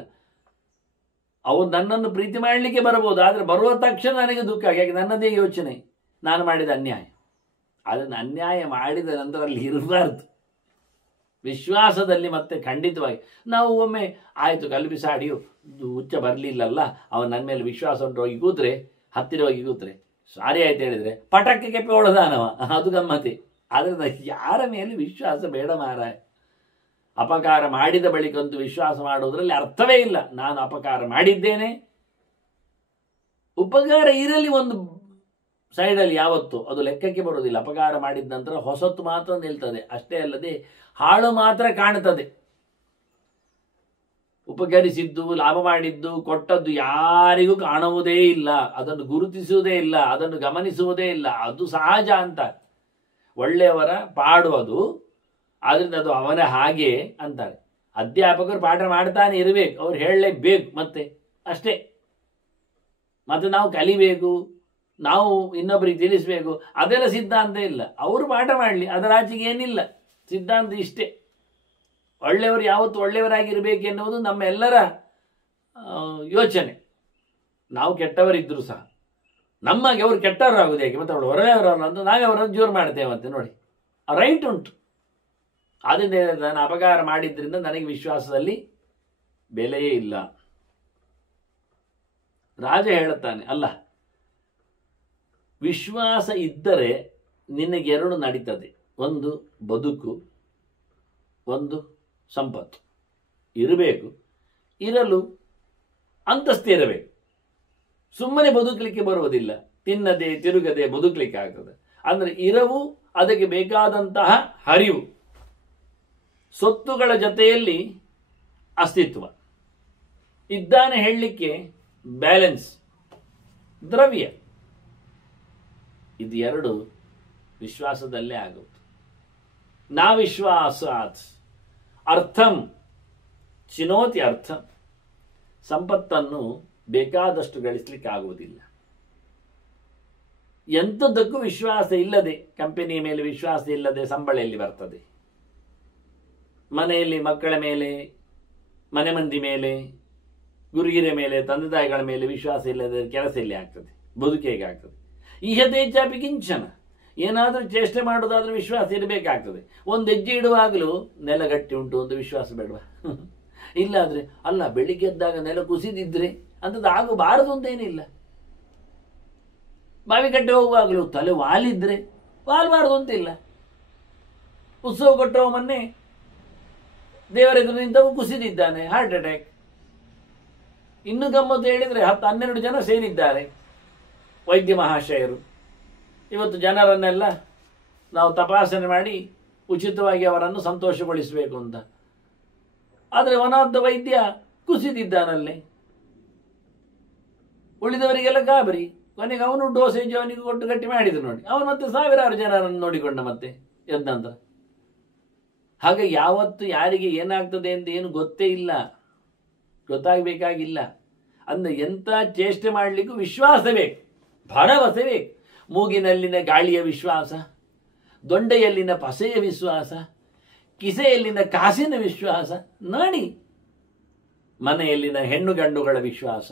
ಅವನು ನನ್ನನ್ನು ಪ್ರೀತಿ ಮಾಡಲಿಕ್ಕೆ ಬರಬಹುದು, ಆದರೆ ಬರುವ ತಕ್ಷಣ ನನಗೆ ದುಃಖ. ಯಾಕೆ? ನನ್ನದೇ ಯೋಚನೆ, ನಾನು ಮಾಡಿದ ಅನ್ಯಾಯ. ಅದನ್ನು ಅನ್ಯಾಯ ಮಾಡಿದ ನಂತರ ಅಲ್ಲಿ ಇರಬಾರ್ದು. ವಿಶ್ವಾಸದಲ್ಲಿ ಮತ್ತೆ ಖಂಡಿತವಾಗಿ ನಾವು ಒಮ್ಮೆ ಆಯಿತು ಕಲ್ಲು ಬಿಸಾಡಿಯು ಹುಚ್ಚ ಬರಲಿಲ್ಲಲ್ಲ, ಅವನು ನನ್ನ ಮೇಲೆ ವಿಶ್ವಾಸ ಉಂಟು, ಹೋಗಿ ಕೂತ್ರೆ, ಹತ್ತಿರ ಹೋಗಿ ಕೂತ್ರೆ, ಸಾರಿ ಆಯ್ತು ಹೇಳಿದರೆ ಪಟಕ್ಕೆ ಕೆಪ್ಪೆ ಹೊಡೆದಾನವ, ಅದು ಗಮ್ಮತಿ. ಆದರೆ ಯಾರ ಮೇಲೆ ವಿಶ್ವಾಸ ಬೇಡ ಮಾರಾಯ. ಅಪಕಾರ ಮಾಡಿದ ಬಳಿಕಂತೂ ವಿಶ್ವಾಸ ಮಾಡುವುದರಲ್ಲಿ ಅರ್ಥವೇ ಇಲ್ಲ. ನಾನು ಅಪಕಾರ ಮಾಡಿದ್ದೇನೆ, ಉಪಕಾರ ಇರಲಿ ಒಂದು ಸೈಡಲ್ಲಿ, ಯಾವತ್ತು ಅದು ಲೆಕ್ಕಕ್ಕೆ ಬರುವುದಿಲ್ಲ. ಅಪಕಾರ ಮಾಡಿದ ನಂತರ ಹೊಸತು ಮಾತ್ರ ನಿಲ್ತದೆ, ಅಷ್ಟೇ ಅಲ್ಲದೆ ಹಾಳು ಮಾತ್ರ ಕಾಣುತ್ತದೆ. ಉಪಕರಿಸಿದ್ದು, ಲಾಭ ಮಾಡಿದ್ದು, ಕೊಟ್ಟದ್ದು ಯಾರಿಗೂ ಕಾಣುವುದೇ ಇಲ್ಲ, ಅದನ್ನು ಗುರುತಿಸುವುದೇ ಇಲ್ಲ, ಅದನ್ನು ಗಮನಿಸುವುದೇ ಇಲ್ಲ. ಅದು ಸಹಜ ಅಂತ. ಒಳ್ಳೆಯವರ ಪಾಡು ಅದು, ಆದ್ರಿಂದ ಅದು ಅವನ ಹಾಗೆ ಅಂತಾರೆ. ಅಧ್ಯಾಪಕರು ಪಾಠ ಮಾಡ್ತಾನೆ ಇರಬೇಕು, ಅವ್ರು ಹೇಳಲೇಬೇಕು ಮತ್ತೆ, ಅಷ್ಟೇ. ಮತ್ತೆ ನಾವು ಕಲಿಬೇಕು, ನಾವು ಇನ್ನೊಬ್ಬರಿಗೆ ತಿಳಿಸ್ಬೇಕು, ಅದೆಲ್ಲ ಸಿದ್ಧಾಂತ ಇಲ್ಲ. ಅವರು ಪಾಠ ಮಾಡಲಿ, ಅದರ ಆಚೆಗೆ ಏನಿಲ್ಲ. ಸಿದ್ಧಾಂತ ಇಷ್ಟೇ. ಒಳ್ಳೆಯವರು ಯಾವತ್ತು ಒಳ್ಳೆಯವರಾಗಿರಬೇಕೆನ್ನುವುದು ನಮ್ಮೆಲ್ಲರ ಯೋಚನೆ. ನಾವು ಕೆಟ್ಟವರಿದ್ದರೂ ಸಹ ನಮಗೆ ಅವರು ಕೆಟ್ಟವರಾಗುವುದು ಯಾಕೆ? ಮತ್ತೆ ಅವಳು ಹೊರಗೆಯವರಲ್ಲ ಅಂತ ನಾವೇ ಅವರನ್ನು ಜೋರು ಮಾಡ್ತೇವೆ. ಮತ್ತೆ ನೋಡಿ, ರೈಟ್ ಉಂಟು. ಆದ್ದರಿಂದ ನಾನು ಅಪಕಾರ ಮಾಡಿದ್ರಿಂದ ನನಗೆ ವಿಶ್ವಾಸದಲ್ಲಿ ಬೆಲೆಯೇ ಇಲ್ಲ. ರಾಜ ಹೇಳುತ್ತಾನೆ, ಅಲ್ಲ, ವಿಶ್ವಾಸ ಇದ್ದರೆ ನಿನಗೆರಡು ನಡೀತದೆ. ಒಂದು ಬದುಕು, ಒಂದು ಸಂಪತ್ತು ಇರಬೇಕು. ಇರಲು ಅಂತಸ್ತು ಇರಬೇಕು. ಸುಮ್ಮನೆ ಬದುಕಲಿಕ್ಕೆ ಬರುವುದಿಲ್ಲ. ತಿನ್ನದೆ ತಿರುಗದೆ ಬದುಕಲಿಕ್ಕೆ ಆಗ್ತದೆ. ಅಂದರೆ ಇರವು, ಅದಕ್ಕೆ ಬೇಕಾದಂತಹ ಹರಿವು, ಸೊತ್ತುಗಳ ಜೊತೆಯಲ್ಲಿ ಅಸ್ತಿತ್ವ ಇದ್ದಾನೆ ಹೇಳಲಿಕ್ಕೆ ಬ್ಯಾಲೆನ್ಸ್, ದ್ರವ್ಯ, ಇದು ಎರಡು ವಿಶ್ವಾಸದಲ್ಲೇ ಆಗುತ್ತೆ. ನಾ ವಿಶ್ವಾಸಾತ್ ಅರ್ಥಂ ಚಿನೋತಿ ಅರ್ಥಂ. ಸಂಪತ್ತನ್ನು ಬೇಕಾದಷ್ಟು ಗಳಿಸಲಿಕ್ಕೆ ಆಗುವುದಿಲ್ಲ. ಎಂಥದ್ದಕ್ಕೂ ವಿಶ್ವಾಸ ಇಲ್ಲದೆ, ಕಂಪನಿಯ ಮೇಲೆ ವಿಶ್ವಾಸ ಇಲ್ಲದೆ ಸಂಬಳ ಎಲ್ಲಿ ಬರ್ತದೆ? ಮನೆಯಲ್ಲಿ ಮಕ್ಕಳ ಮೇಲೆ, ಮನೆ ಮಂದಿ ಮೇಲೆ, ಗುರುಗಿರ ಮೇಲೆ, ತಂದೆ ತಾಯಿಗಳ ಮೇಲೆ ವಿಶ್ವಾಸ ಇಲ್ಲದೆ ಕೆಲಸ ಎಲ್ಲಿ ಆಗ್ತದೆ? ಬದುಕು ಹೇಗೆ ಆಗ್ತದೆ? ಈಹದೇಚಾಪಿ ಕಿಂಚನ. ಏನಾದರೂ ಚೇಷ್ಟೆ ಮಾಡೋದಾದ್ರೂ ವಿಶ್ವಾಸ ಇರಬೇಕಾಗ್ತದೆ. ಒಂದು ಹೆಜ್ಜೆ ಇಡುವಾಗಲೂ ನೆಲ ಗಟ್ಟಿ ಉಂಟು ಅಂತ ವಿಶ್ವಾಸ ಬೇಡವಾ? ಇಲ್ಲಾದ್ರೆ ಅಲ್ಲ, ಬೆಳಿಗ್ಗೆ ಎದ್ದಾಗ ನೆಲ ಕುಸಿದಿದ್ರೆ ಅಂಥದ್ದು ಆಗಬಾರದು ಅಂತೇನಿಲ್ಲ. ಬಾವಿಕಟ್ಟೆ ಹೋಗುವಾಗಲೂ ತಲೆ ವಾಲಿದ್ರೆ ವಾಲ್ಬಾರದು ಅಂತಿಲ್ಲ. ಉತ್ಸವ ಕೊಟ್ಟವ ಮೊನ್ನೆ ದೇವರೆದುರು ನಿಂತವು ಕುಸಿದಿದ್ದಾನೆ, ಹಾರ್ಟ್ ಅಟ್ಯಾಕ್. ಇನ್ನು ಗಮ್ಮತ್ತು ಹೇಳಿದ್ರೆ 10-12 ಜನ ಸೇರಿದ್ದಾರೆ ವೈದ್ಯ ಮಹಾಶಯರು. ಇವತ್ತು ಜನರನ್ನೆಲ್ಲ ನಾವು ತಪಾಸಣೆ ಮಾಡಿ ಉಚಿತವಾಗಿ ಅವರನ್ನು ಸಂತೋಷಗೊಳಿಸಬೇಕು ಅಂತ. ಆದರೆ ಒನಾದ ವೈದ್ಯ ಕುಸಿದಿದ್ದಾನಲ್ಲೇ. ಉಳಿದವರಿಗೆಲ್ಲ ಗಾಬರಿ. ಕೊನೆಗೆ ಅವನು ಡೋಸೇಜ್ ಅವನಿಗೆ ಕೊಟ್ಟು ಗಟ್ಟಿ ಮಾಡಿದ್ರು ನೋಡಿ. ಅವನು ಮತ್ತೆ ಸಾವಿರಾರು ಜನರನ್ನು ನೋಡಿಕೊಂಡ ಮತ್ತೆ ಎದ್ದ ನಂತರ. ಹಾಗೆ ಯಾವತ್ತು ಯಾರಿಗೆ ಏನಾಗ್ತದೆ ಅಂತ ಏನು ಗೊತ್ತೇ ಇಲ್ಲ, ಗೊತ್ತಾಗಬೇಕಾಗಿಲ್ಲ. ಅಂದ್ರೆ ಎಂಥ ಚೇಷ್ಟೆ ಮಾಡಲಿಕ್ಕೂ ವಿಶ್ವಾಸ ಬೇಕು, ಭರವಸೆ ಬೇಕು. ಮೂಗಿನಲ್ಲಿನ ಗಾಳಿಯ ವಿಶ್ವಾಸ, ದೊಂಡೆಯಲ್ಲಿನ ಪಸೆಯ ವಿಶ್ವಾಸ, ಕಿಸೆಯಲ್ಲಿನ ಕಾಸಿನ ವಿಶ್ವಾಸ ನೋಡಿ, ಮನೆಯಲ್ಲಿನ ಹೆಣ್ಣು ಗಂಡುಗಳ ವಿಶ್ವಾಸ,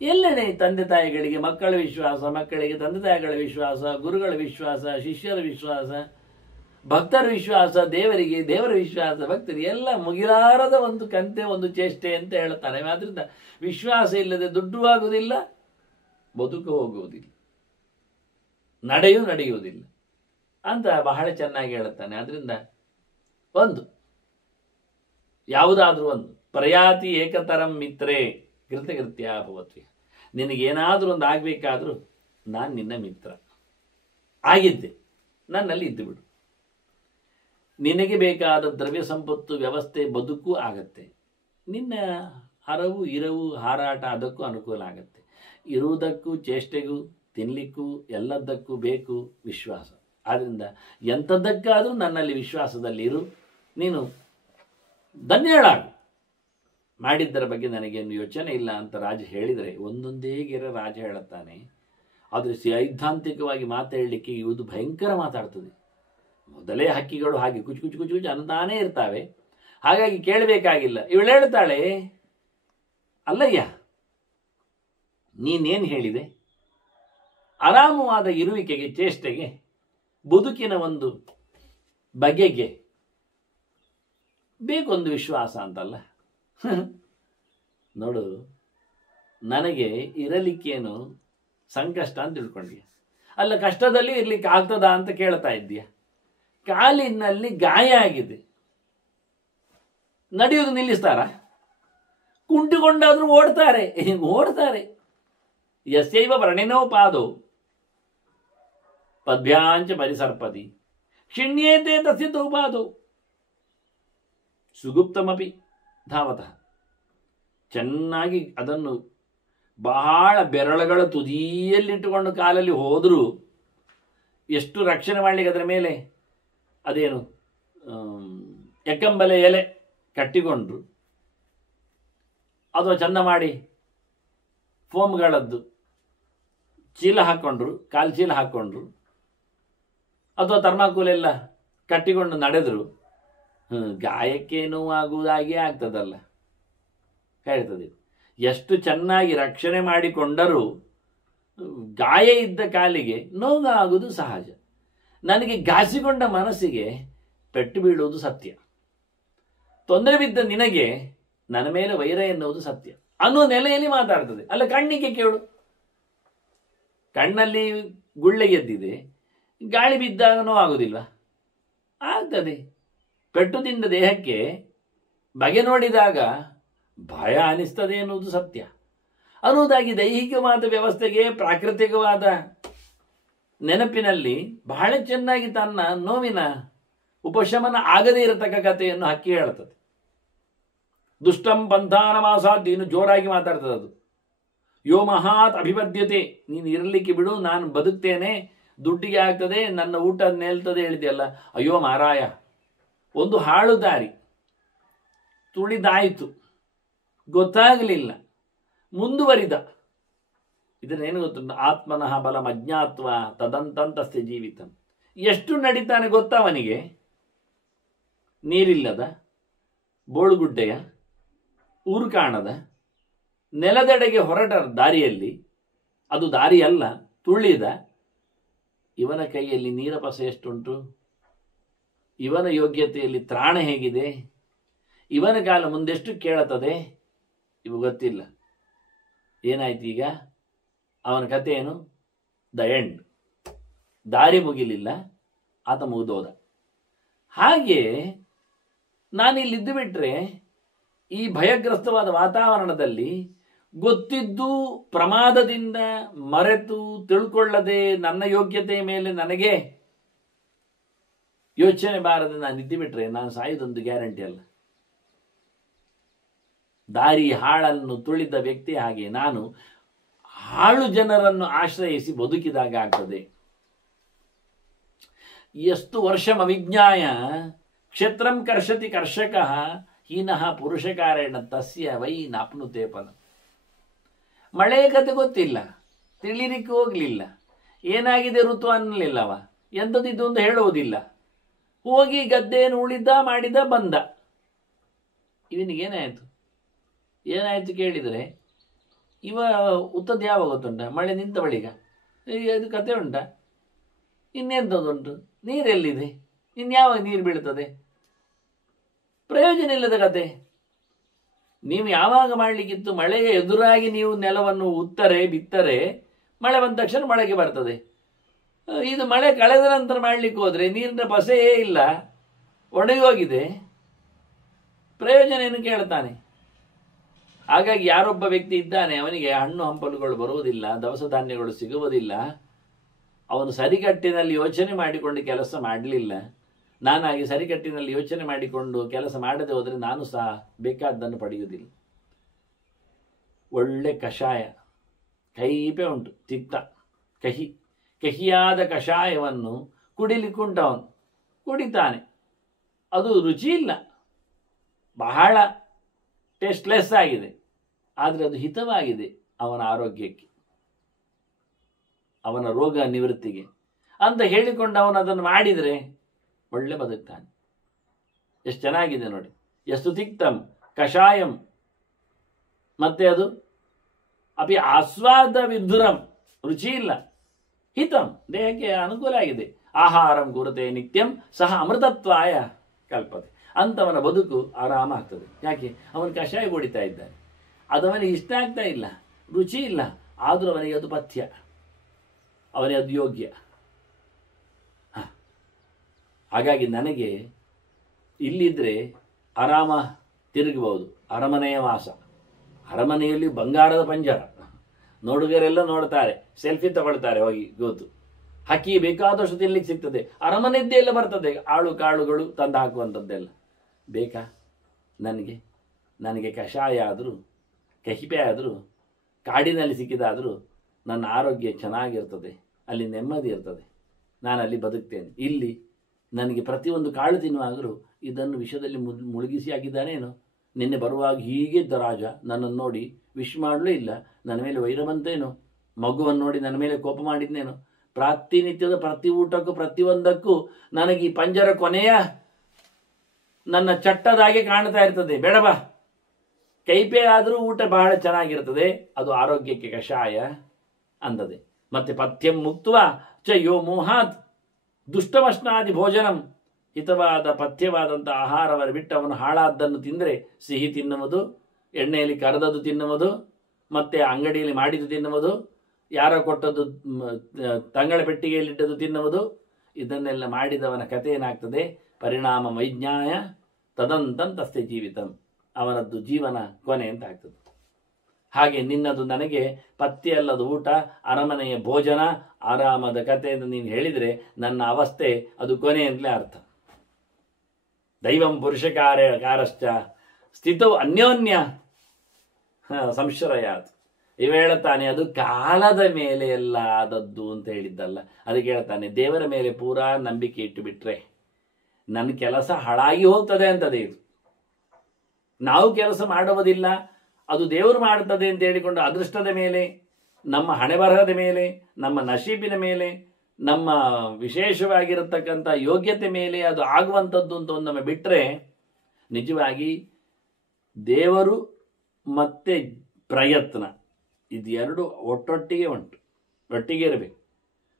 ಎಲ್ಲೆಡೆ ತಂದೆ ತಾಯಿಗಳಿಗೆ ಮಕ್ಕಳ ವಿಶ್ವಾಸ, ಮಕ್ಕಳಿಗೆ ತಂದೆ ತಾಯಿಗಳ ವಿಶ್ವಾಸ, ಗುರುಗಳ ವಿಶ್ವಾಸ, ಶಿಷ್ಯರ ವಿಶ್ವಾಸ, ಭಕ್ತರ ವಿಶ್ವಾಸ, ದೇವರಿಗೆ ದೇವರ ವಿಶ್ವಾಸ, ಭಕ್ತರಿಗೆ ಎಲ್ಲ ಮುಗಿಲಾರದ ಒಂದು ಕಂತೆ, ಒಂದು ಚೇಷ್ಟೆ ಅಂತ ಹೇಳ್ತಾರೆ. ಆದ್ರಿಂದ ವಿಶ್ವಾಸ ಇಲ್ಲದೆ ದುಡ್ಡು ಆಗುವುದಿಲ್ಲ, ಬದುಕು ಹೋಗುವುದಿಲ್ಲ, ನಡೆಯುವುದಿಲ್ಲ ಅಂತ ಬಹಳ ಚೆನ್ನಾಗಿ ಹೇಳುತ್ತಾನೆ. ಆದ್ರಿಂದ ಒಂದು ಯಾವುದಾದ್ರೂ ಒಂದು ಪ್ರಯಾತಿ ಏಕತರಂ ಮಿತ್ರೇ ಕೃತಕೃತ್ಯ ಭವತ್ವಿ. ನಿನಗೇನಾದ್ರೂ ಒಂದು ಆಗ್ಬೇಕಾದ್ರೂ ನಾನು ನಿನ್ನ ಮಿತ್ರ ಆಗಿದ್ದೆ, ನನ್ನಲ್ಲಿ ಇದ್ದು ಬಿಡು. ನಿನಗೆ ಬೇಕಾದ ದ್ರವ್ಯ ಸಂಪತ್ತು, ವ್ಯವಸ್ಥೆ, ಬದುಕು ಆಗತ್ತೆ. ನಿನ್ನ ಹರವು ಇರವು ಹಾರಾಟ ಅದಕ್ಕೂ ಅನುಕೂಲ ಆಗತ್ತೆ. ಇರುವುದಕ್ಕೂ ಚೇಷ್ಟೆಗೂ ತಿನ್ಲಿಕ್ಕೂ ಎಲ್ಲದಕ್ಕೂ ಬೇಕು ವಿಶ್ವಾಸ. ಆದ್ದರಿಂದ ಎಂಥದ್ದಕ್ಕಾದರೂ ನನ್ನಲ್ಲಿ ವಿಶ್ವಾಸದಲ್ಲಿ ಇರು, ನೀನು ಧನ್ಯಳಾಗು. ಮಾಡಿದ್ದರ ಬಗ್ಗೆ ನನಗೇನು ಯೋಚನೆ ಇಲ್ಲ ಅಂತ ರಾಜ ಹೇಳಿದರೆ, ಒಂದೊಂದೇ ಗೆರೆ ರಾಜ ಹೇಳುತ್ತಾನೆ. ಆದರೆ ಸೈದ್ಧಾಂತಿಕವಾಗಿ ಮಾತಾಡಲಿಕ್ಕೆ ಇದು ಭಯಂಕರ ಮಾತಾಡ್ತದೆ. ಮೊದಲೇ ಹಕ್ಕಿಗಳು ಹಾಗೆ ಕುಚು ಕುಚು ಕುಚು ಕುಚು ಅಂತಾನೇ ಇರ್ತಾವೆ. ಹಾಗಾಗಿ ಕೇಳಬೇಕಾಗಿಲ್ಲ. ಇವಳು ಹೇಳ್ತಾಳೆ, ಅಲ್ಲಯ್ಯ, ನೀನೇನು ಹೇಳಿದೆ? ಆರಾಮವಾದ ಇರುವಿಕೆಗೆ, ಚೇಷ್ಟೆಗೆ, ಬದುಕಿನ ಒಂದು ಬಗೆಗೆ ಬೇಕೊಂದು ವಿಶ್ವಾಸ ಅಂತಲ್ಲ. ನೋಡು, ನನಗೆ ಇರಲಿಕ್ಕೇನು ಸಂಕಷ್ಟ ಅಂತ ತಿಳ್ಕೊಂಡ್ಯ? ಅಲ್ಲ, ಕಷ್ಟದಲ್ಲಿ ಇರ್ಲಿಕ್ಕೆ ಆಗ್ತದಾ ಅಂತ ಕೇಳ್ತಾ ಇದ್ದೀಯ. ಕಾಲಿನಲ್ಲಿ ಗಾಯ ಆಗಿದೆ, ನಡೆಯೋದು ನಿಲ್ಲಿಸ್ತಾರ? ಕುಂಟಿಕೊಂಡಾದ್ರೂ ಓಡ್ತಾರೆ. ಯಸ್ಯೈವ ವ್ರಣಿನೋ ಪಾದೋ ಪದ್ಭ್ಯಾಂಚ ಪರಿಸರ್ಪತಿ ಕ್ಷಿಣ್ಯೇತೆ ತಸ್ಯ ತೌ ಪಾದೋ ಸುಗುಪ್ತಮಪಿ ಧಾವತಃ. ಚೆನ್ನಾಗಿ ಅದನ್ನು ಬಹಳ ಬೆರಳುಗಳ ತುದಿಯಲ್ಲಿಟ್ಟುಕೊಂಡು ಕಾಲಲ್ಲಿ ಹೋದರೂ ಎಷ್ಟು ರಕ್ಷಣೆ ಮಾಡಲಿಕ್ಕೆ ಅದರ ಮೇಲೆ ಅದೇನು ಎಕ್ಕಂಬಲೆ ಎಲೆ ಕಟ್ಟಿಕೊಂಡ್ರು, ಅಥವಾ ಚಂದ ಮಾಡಿ ಫೋಮ್ಗಳದ್ದು ಚೀಲ ಹಾಕ್ಕೊಂಡ್ರು, ಕಾಲು ಚೀಲ ಹಾಕ್ಕೊಂಡ್ರು, ಅಥವಾ ಥರ್ಮಾಕೋಲೆಲ್ಲ ಕಟ್ಟಿಕೊಂಡು ನಡೆದ್ರು, ಗಾಯಕ್ಕೆ ನೋವಾಗುವುದಾಗಿ ಆಗ್ತದಲ್ಲ, ಹೇಳ್ತದೆ. ಎಷ್ಟು ಚೆನ್ನಾಗಿ ರಕ್ಷಣೆ ಮಾಡಿಕೊಂಡರೂ ಗಾಯ ಇದ್ದ ಕಾಲಿಗೆ ನೋವಾಗುವುದು ಸಹಜ. ನನಗೆ ಘಾಸಿಕೊಂಡ ಮನಸ್ಸಿಗೆ ಪೆಟ್ಟು ಬೀಳುವುದು ಸತ್ಯ. ತೊಂದರೆ ಬಿದ್ದ ನಿನಗೆ ನನ್ನ ಮೇಲೆ ವೈರ ಎನ್ನುವುದು ಸತ್ಯ ಅನ್ನೋ ನೆಲೆಯಲ್ಲಿ ಮಾತಾಡ್ತದೆ. ಅಲ್ಲ, ಕಣ್ಣಿಗೆ ಕೇಳು, ಕಣ್ಣಲ್ಲಿ ಗುಳ್ಳೆ ಗೆದ್ದಿದೆ, ಗಾಳಿ ಬಿದ್ದಾಗನೂ ಆಗುದಿಲ್ವಾ? ಆಗ್ತದೆ. ಪೆಟ್ಟು ತಿಂದ ದೇಹಕ್ಕೆ ಬಗೆ ನೋಡಿದಾಗ ಭಯ ಅನಿಸ್ತದೆ ಎನ್ನುವುದು ಸತ್ಯ. ಅನ್ನೋದಾಗಿ ದೈಹಿಕವಾದ ವ್ಯವಸ್ಥೆಗೆ ಪ್ರಾಕೃತಿಕವಾದ ನೆನಪಿನಲ್ಲಿ ಬಹಳ ಚೆನ್ನಾಗಿ ತನ್ನ ನೋವಿನ ಉಪಶಮನ ಆಗದೇ ಇರತಕ್ಕ ಕಥೆಯನ್ನು ಹಕ್ಕಿ ಹೇಳ್ತದೆ. ದುಷ್ಟಂ ಪಂಥಾನಮಾಸಾದ್, ಇನ್ನು ಜೋರಾಗಿ ಮಾತಾಡ್ತದೆ ಅದು. ಯೋ ಮಹಾತ್ ಅಭಿಪದ್ಯತೆ, ನೀನು ಇರಲಿಕ್ಕೆ ಬಿಡು, ನಾನು ಬದುಕ್ತೇನೆ, ದುಡ್ಡಿಗೆ ಆಗ್ತದೆ, ನನ್ನ ಊಟ ನೇಲ್ತದೆ ಹೇಳಿದೆಯಲ್ಲ. ಅಯ್ಯೋ ಮಾರಾಯ, ಒಂದು ಹಾಳು ದಾರಿ ತುಳಿದಾಯಿತು, ಗೊತ್ತಾಗಲಿಲ್ಲ, ಮುಂದುವರಿದ. ಇದನ್ನೇನು ಗೊತ್ತುಂಟು? ಆತ್ಮನಃ ಬಲಂ ಅಜ್ಞಾತ್ವ ತದಂತಂತಸ್ಯ ಜೀವಿತಂ. ಎಷ್ಟು ನಡೀತಾನೆ ಗೊತ್ತಾ ಅವನಿಗೆ? ನೀರಿಲ್ಲದ, ಬೋಳುಗುಡ್ಡೆಯ, ಊರು ಕಾಣದ, ನೆಲದೆಡೆಗೆ ಹೊರಟ ದಾರಿಯಲ್ಲಿ, ಅದು ದಾರಿಯಲ್ಲ, ತುಳಿದ. ಇವನ ಕೈಯಲ್ಲಿ ನೀರಪಸೆ ಎಷ್ಟುಂಟು? ಇವನ ಯೋಗ್ಯತೆಯಲ್ಲಿ ತ್ರಾಣ ಹೇಗಿದೆ? ಇವನ ಕಾಲ ಮುಂದೆಷ್ಟು ಕೇಳುತ್ತದೆ? ಇವು ಗೊತ್ತಿಲ್ಲ. ಏನಾಯ್ತು ಈಗ? ಅವನ ಕಥೆ ಏನು? The end. ದಾರಿ ಮುಗಿಲಿಲ್ಲ, ಆತ ಮುಗಿದೋದ. ಹಾಗೆ ನಾನಿಲ್ಲಿದ್ದು ಬಿಟ್ರೆ ಈ ಭಯಗ್ರಸ್ತವಾದ ವಾತಾವರಣದಲ್ಲಿ ಗೊತ್ತಿದ್ದು ಪ್ರಮಾದದಿಂದ ಮರೆತು ತಿಳ್ಕೊಳ್ಳದೆ ನನ್ನ ಯೋಗ್ಯತೆಯ ಮೇಲೆ ನನಗೆ ಯೋಚನೆ ಬಾರದೆ ನಾನು ಇದ್ದು ಬಿಟ್ರೆ ನಾನು ಸಾಯುವುದೊಂದು ಗ್ಯಾರಂಟಿ ಅಲ್ಲ. ದಾರಿ ಹಾಳನ್ನು ತುಳಿದ ವ್ಯಕ್ತಿ ಹಾಗೆ ನಾನು ಹಾಳು ಜನರನ್ನು ಆಶ್ರಯಿಸಿ ಬದುಕಿದಾಗ ಆಗ್ತದೆ. ಎಷ್ಟು ವರ್ಷಂ ಅವಿಜ್ಞಾಯ ಕ್ಷೇತ್ರಂ ಕರ್ಷತಿ ಕರ್ಷಕ ಹೀನಃ ಪುರುಷಕಾರೇಣ ತಸ್ಯ ವೈ ನಾಪ್ನುತೆ ಫಲ. ಮಳೆಯ ಕತೆ ಗೊತ್ತಿಲ್ಲ, ತಿಳಿಲಿಕ್ಕೆ ಹೋಗ್ಲಿಲ್ಲ, ಏನಾಗಿದೆ ಋತು ಅನ್ನಲಿಲ್ಲವ, ಎಂಥದ್ದು ಇದೊಂದು ಹೇಳುವುದಿಲ್ಲ. ಹೋಗಿ ಗದ್ದೆಯನ್ನು ಉಳಿದ, ಮಾಡಿದ, ಬಂದ. ಇವನಿಗೇನಾಯಿತು? ಏನಾಯಿತು ಕೇಳಿದರೆ ಇವ ಉತ್ತದ್ದು ಯಾವಾಗ ಗೊತ್ತುಂಟ? ಮಳೆ ನಿಂತ ಬಳಿಕ. ಇದು ಕತೆ ಉಂಟ? ಇನ್ನೆಂಥದ್ದುಂಟು? ನೀರೆಲ್ಲಿದೆ? ಇನ್ಯಾವಾಗ ನೀರು ಬೀಳ್ತದೆ? ಪ್ರಯೋಜನ ಇಲ್ಲದ ಕತೆ. ನೀವು ಯಾವಾಗ ಮಾಡಲಿಕ್ಕಿತ್ತು? ಮಳೆಯ ಎದುರಾಗಿ ನೀವು ನೆಲವನ್ನು ಉತ್ತರೆ ಬಿತ್ತರೆ ಮಳೆ ಬಂದ ತಕ್ಷಣ ಮಳೆಗೆ ಬರ್ತದೆ. ಇದು ಮಳೆ ಕಳೆದ ನಂತರ ಮಾಡಲಿಕ್ಕೆ ಹೋದರೆ ನೀರಿನ ಪಸೆಯೇ ಇಲ್ಲ, ಒಣಗಿ ಹೋಗಿದೆ, ಪ್ರಯೋಜನ ಏನು ಕೇಳ್ತಾನೆ. ಹಾಗಾಗಿ ಯಾರೊಬ್ಬ ವ್ಯಕ್ತಿ ಇದ್ದಾನೆ, ಅವನಿಗೆ ಹಣ್ಣು ಹಂಪಲುಗಳು ಬರುವುದಿಲ್ಲ, ದವಸ ಧಾನ್ಯಗಳು ಸಿಗುವುದಿಲ್ಲ, ಅವನು ಸರಿಕಟ್ಟಿನಲ್ಲಿ ಯೋಚನೆ ಮಾಡಿಕೊಂಡು ಕೆಲಸ ಮಾಡಲಿಲ್ಲ. ನಾನಾಗಿ ಸರಿಕಟ್ಟಿನಲ್ಲಿ ಯೋಚನೆ ಮಾಡಿಕೊಂಡು ಕೆಲಸ ಮಾಡದೆ ಹೋದರೆ ನಾನು ಸಹ ಬೇಕಾದ್ದನ್ನು ಪಡೆಯುವುದಿಲ್ಲ. ಒಳ್ಳೆ ಕಷಾಯ, ಕೈಪೆ ಉಂಟು, ತಿಕ್ತ ಕಹಿ, ಕಹಿಯಾದ ಕಷಾಯವನ್ನು ಕುಡಿಲಿಕ್ಕುಂಟವನು, ಕುಡಿತಾನೆ. ಅದು ರುಚಿ ಇಲ್ಲ, ಬಹಳ ಟೇಸ್ಟ್ಲೆಸ್ ಆಗಿದೆ, ಆದರೆ ಅದು ಹಿತವಾಗಿದೆ ಅವನ ಆರೋಗ್ಯಕ್ಕೆ, ಅವನ ರೋಗ ನಿವೃತ್ತಿಗೆ ಅಂತ ಹೇಳಿಕೊಂಡು ಅವನು ಅದನ್ನು ಮಾಡಿದರೆ ಒಳ್ಳೆ ಬದುಕ್ತಾನೆ. ಎಷ್ಟು ಚೆನ್ನಾಗಿದೆ ನೋಡಿ. ಎಷ್ಟು ತಿಕ್ತಂ ಕಷಾಯಂ, ಮತ್ತೆ ಅದು ಅಪಿ ಆಸ್ವಾದ ವಿಧುರಂ, ರುಚಿ ಇಲ್ಲ, ಹಿತಂ, ದೇಹಕ್ಕೆ ಅನುಕೂಲ ಆಗಿದೆ. ಆಹಾರಂ ಕುರುತೆ ನಿತ್ಯಂ ಸಹ ಅಮೃತತ್ವಾಯ ಕಲ್ಪತೆ. ಅಂತವನ ಬದುಕು ಆರಾಮ ಆಗ್ತದೆ. ಯಾಕೆ? ಅವನು ಕಷಾಯ ಕುಡಿತಾ ಇದ್ದಾನೆ, ಅದವನಿಗೆ ಇಷ್ಟ ಆಗ್ತಾ ಇಲ್ಲ, ರುಚಿ ಇಲ್ಲ, ಆದರೂ ಅವನಿಗೆ ಅದು ಪಥ್ಯ, ಅವನಿಗೆ ಅದು ಯೋಗ್ಯ. ಹಾಗಾಗಿ ನನಗೆ ಇಲ್ಲಿದ್ದರೆ ಆರಾಮ ತಿರುಗಬಹುದು. ಅರಮನೆಯ ವಾಸ, ಅರಮನೆಯಲ್ಲಿ ಬಂಗಾರದ ಪಂಜರ, ನೋಡುಗರೆಲ್ಲ ನೋಡ್ತಾರೆ, ಸೆಲ್ಫಿ ತಗೊಳ್ತಾರೆ ಹೋಗಿ ಗೊತ್ತು. ಹಕ್ಕಿ ಬೇಕಾದಷ್ಟು ತಿನ್ಲಿಕ್ಕೆ ಸಿಗ್ತದೆ, ಅರಮನೆದ್ದೇ ಎಲ್ಲ ಬರ್ತದೆ, ಆಳು ಕಾಳುಗಳು ತಂದು ಹಾಕುವಂಥದ್ದೆಲ್ಲ ಬೇಕಾ ನನಗೆ? ನನಗೆ ಕಷಾಯ ಆದರೂ, ಕಹಿಪೆ ಆದರೂ, ಕಾಡಿನಲ್ಲಿ ಸಿಕ್ಕಿದಾದರೂ ನನ್ನ ಆರೋಗ್ಯ ಚೆನ್ನಾಗಿರ್ತದೆ, ಅಲ್ಲಿ ನೆಮ್ಮದಿ ಇರ್ತದೆ, ನಾನು ಅಲ್ಲಿ ಬದುಕ್ತೇನೆ. ಇಲ್ಲಿ ನನಗೆ ಪ್ರತಿಯೊಂದು ಕಾಳು ತಿನ್ನುವಾಗಲೂ ಇದನ್ನು ವಿಷದಲ್ಲಿ ಮುಳುಗಿಸಿ ಆಗಿದ್ದಾನೇನು, ನಿನ್ನೆ ಬರುವಾಗ ಹೀಗೆ ಇದ್ದ ರಾಜ ನನ್ನನ್ನು ನೋಡಿ ವಿಶ್ ಮಾಡಲೂ ಇಲ್ಲ, ನನ್ನ ಮೇಲೆ ವೈರ ಬಂತೇನು, ಮಗುವನ್ನು ನೋಡಿ ನನ್ನ ಮೇಲೆ ಕೋಪ ಮಾಡಿದ್ನೇನು, ಪ್ರಾತಿನಿತ್ಯದ ಪ್ರತಿ ಊಟಕ್ಕೂ ಪ್ರತಿಯೊಂದಕ್ಕೂ ನನಗೆ ಈ ಪಂಜರ ಕೊನೆಯ ನನ್ನ ಚಟ್ಟದಾಗೆ ಕಾಣ್ತಾ ಇರ್ತದೆ. ಬೇಡವಾ, ಕೈಪೆ ಆದರೂ ಊಟ ಬಹಳ ಚೆನ್ನಾಗಿರ್ತದೆ, ಅದು ಆರೋಗ್ಯಕ್ಕೆ ಕಷಾಯ ಅಂದದೆ. ಮತ್ತೆ ಪಥ್ಯಂ ಮುಕ್ತ ಚ ಯೋ ಮೋಹಾತ್ ದುಷ್ಟವಶ್ನಾದಿ ಭೋಜನಂ ಹಿತವಾದ ಪಥ್ಯವಾದಂಥ ಆಹಾರವನ್ನು ಬಿಟ್ಟು ಅವನು ಹಾಳಾದ್ದನ್ನು ತಿಂದರೆ, ಸಿಹಿ ತಿನ್ನುವುದು, ಎಣ್ಣೆಯಲ್ಲಿ ಕರೆದದ್ದು ತಿನ್ನುವುದು, ಮತ್ತೆ ಅಂಗಡಿಯಲ್ಲಿ ಮಾಡಿದ್ದು ತಿನ್ನುವುದು, ಯಾರೋ ಕೊಟ್ಟದ್ದು ತಂಗಳ ಪೆಟ್ಟಿಗೆಯಲ್ಲಿಟ್ಟದ್ದು ತಿನ್ನುವುದು, ಇದನ್ನೆಲ್ಲ ಮಾಡಿದವನ ಕಥೆ ಏನಾಗ್ತದೆ? ಪರಿಣಾಮ ವೈಜ್ಞಾಯ ತದಂತಂತಸ್ತೆ ಜೀವಿತಂ, ಅವನದ್ದು ಜೀವನ ಕೊನೆ ಅಂತ ಆಗ್ತದೆ. ಹಾಗೆ ನಿನ್ನದು ನನಗೆ ಪಥ್ಯ ಅಲ್ಲದ ಊಟ, ಅರಮನೆಯ ಭೋಜನ, ಆರಾಮದ ಕಥೆ ಎಂದು ನೀನು ಹೇಳಿದರೆ ನನ್ನ ಅವಸ್ಥೆ ಅದು ಕೊನೆ ಅಂತಲೇ ಅರ್ಥ. ದೈವಂ ಪುರುಷಕಾರಶ್ಚ ಸ್ಥಿತವು ಅನ್ಯೋನ್ಯ ಸಂಶ್ರಯಾತ್. ಇವ ಹೇಳ್ತಾನೆ ಅದು ಕಾಲದ ಮೇಲೆ ಎಲ್ಲ ಆದದ್ದು ಅಂತ ಹೇಳಿದ್ದಲ್ಲ. ಅದಕ್ಕೆ ಹೇಳ್ತಾನೆ ದೇವರ ಮೇಲೆ ಪೂರಾ ನಂಬಿಕೆ ಇಟ್ಟು ಬಿಟ್ರೆ ನನ್ನ ಕೆಲಸ ಹಾಳಾಗಿ ಹೋಗ್ತದೆ ಅಂತದೇ. ಇದು ನಾವು ಕೆಲಸ ಮಾಡುವುದಿಲ್ಲ, ಅದು ದೇವರು ಮಾಡ್ತದೆ ಅಂತ ಹೇಳಿಕೊಂಡು ಅದೃಷ್ಟದ ಮೇಲೆ, ನಮ್ಮ ಹಣೆಬರಹದ ಮೇಲೆ, ನಮ್ಮ ನಶೀಬಿನ ಮೇಲೆ, ನಮ್ಮ ವಿಶೇಷವಾಗಿರತಕ್ಕಂಥ ಯೋಗ್ಯತೆ ಮೇಲೆ ಅದು ಆಗುವಂಥದ್ದು ಅಂತ ಒಂದೊಮ್ಮೆ ಬಿಟ್ಟರೆ, ನಿಜವಾಗಿ ದೇವರು ಮತ್ತೆ ಪ್ರಯತ್ನ ಇದು ಎರಡು ಒಟ್ಟೊಟ್ಟಿಗೆ ಉಂಟು, ಒಟ್ಟಿಗೆ ಇರಬೇಕು.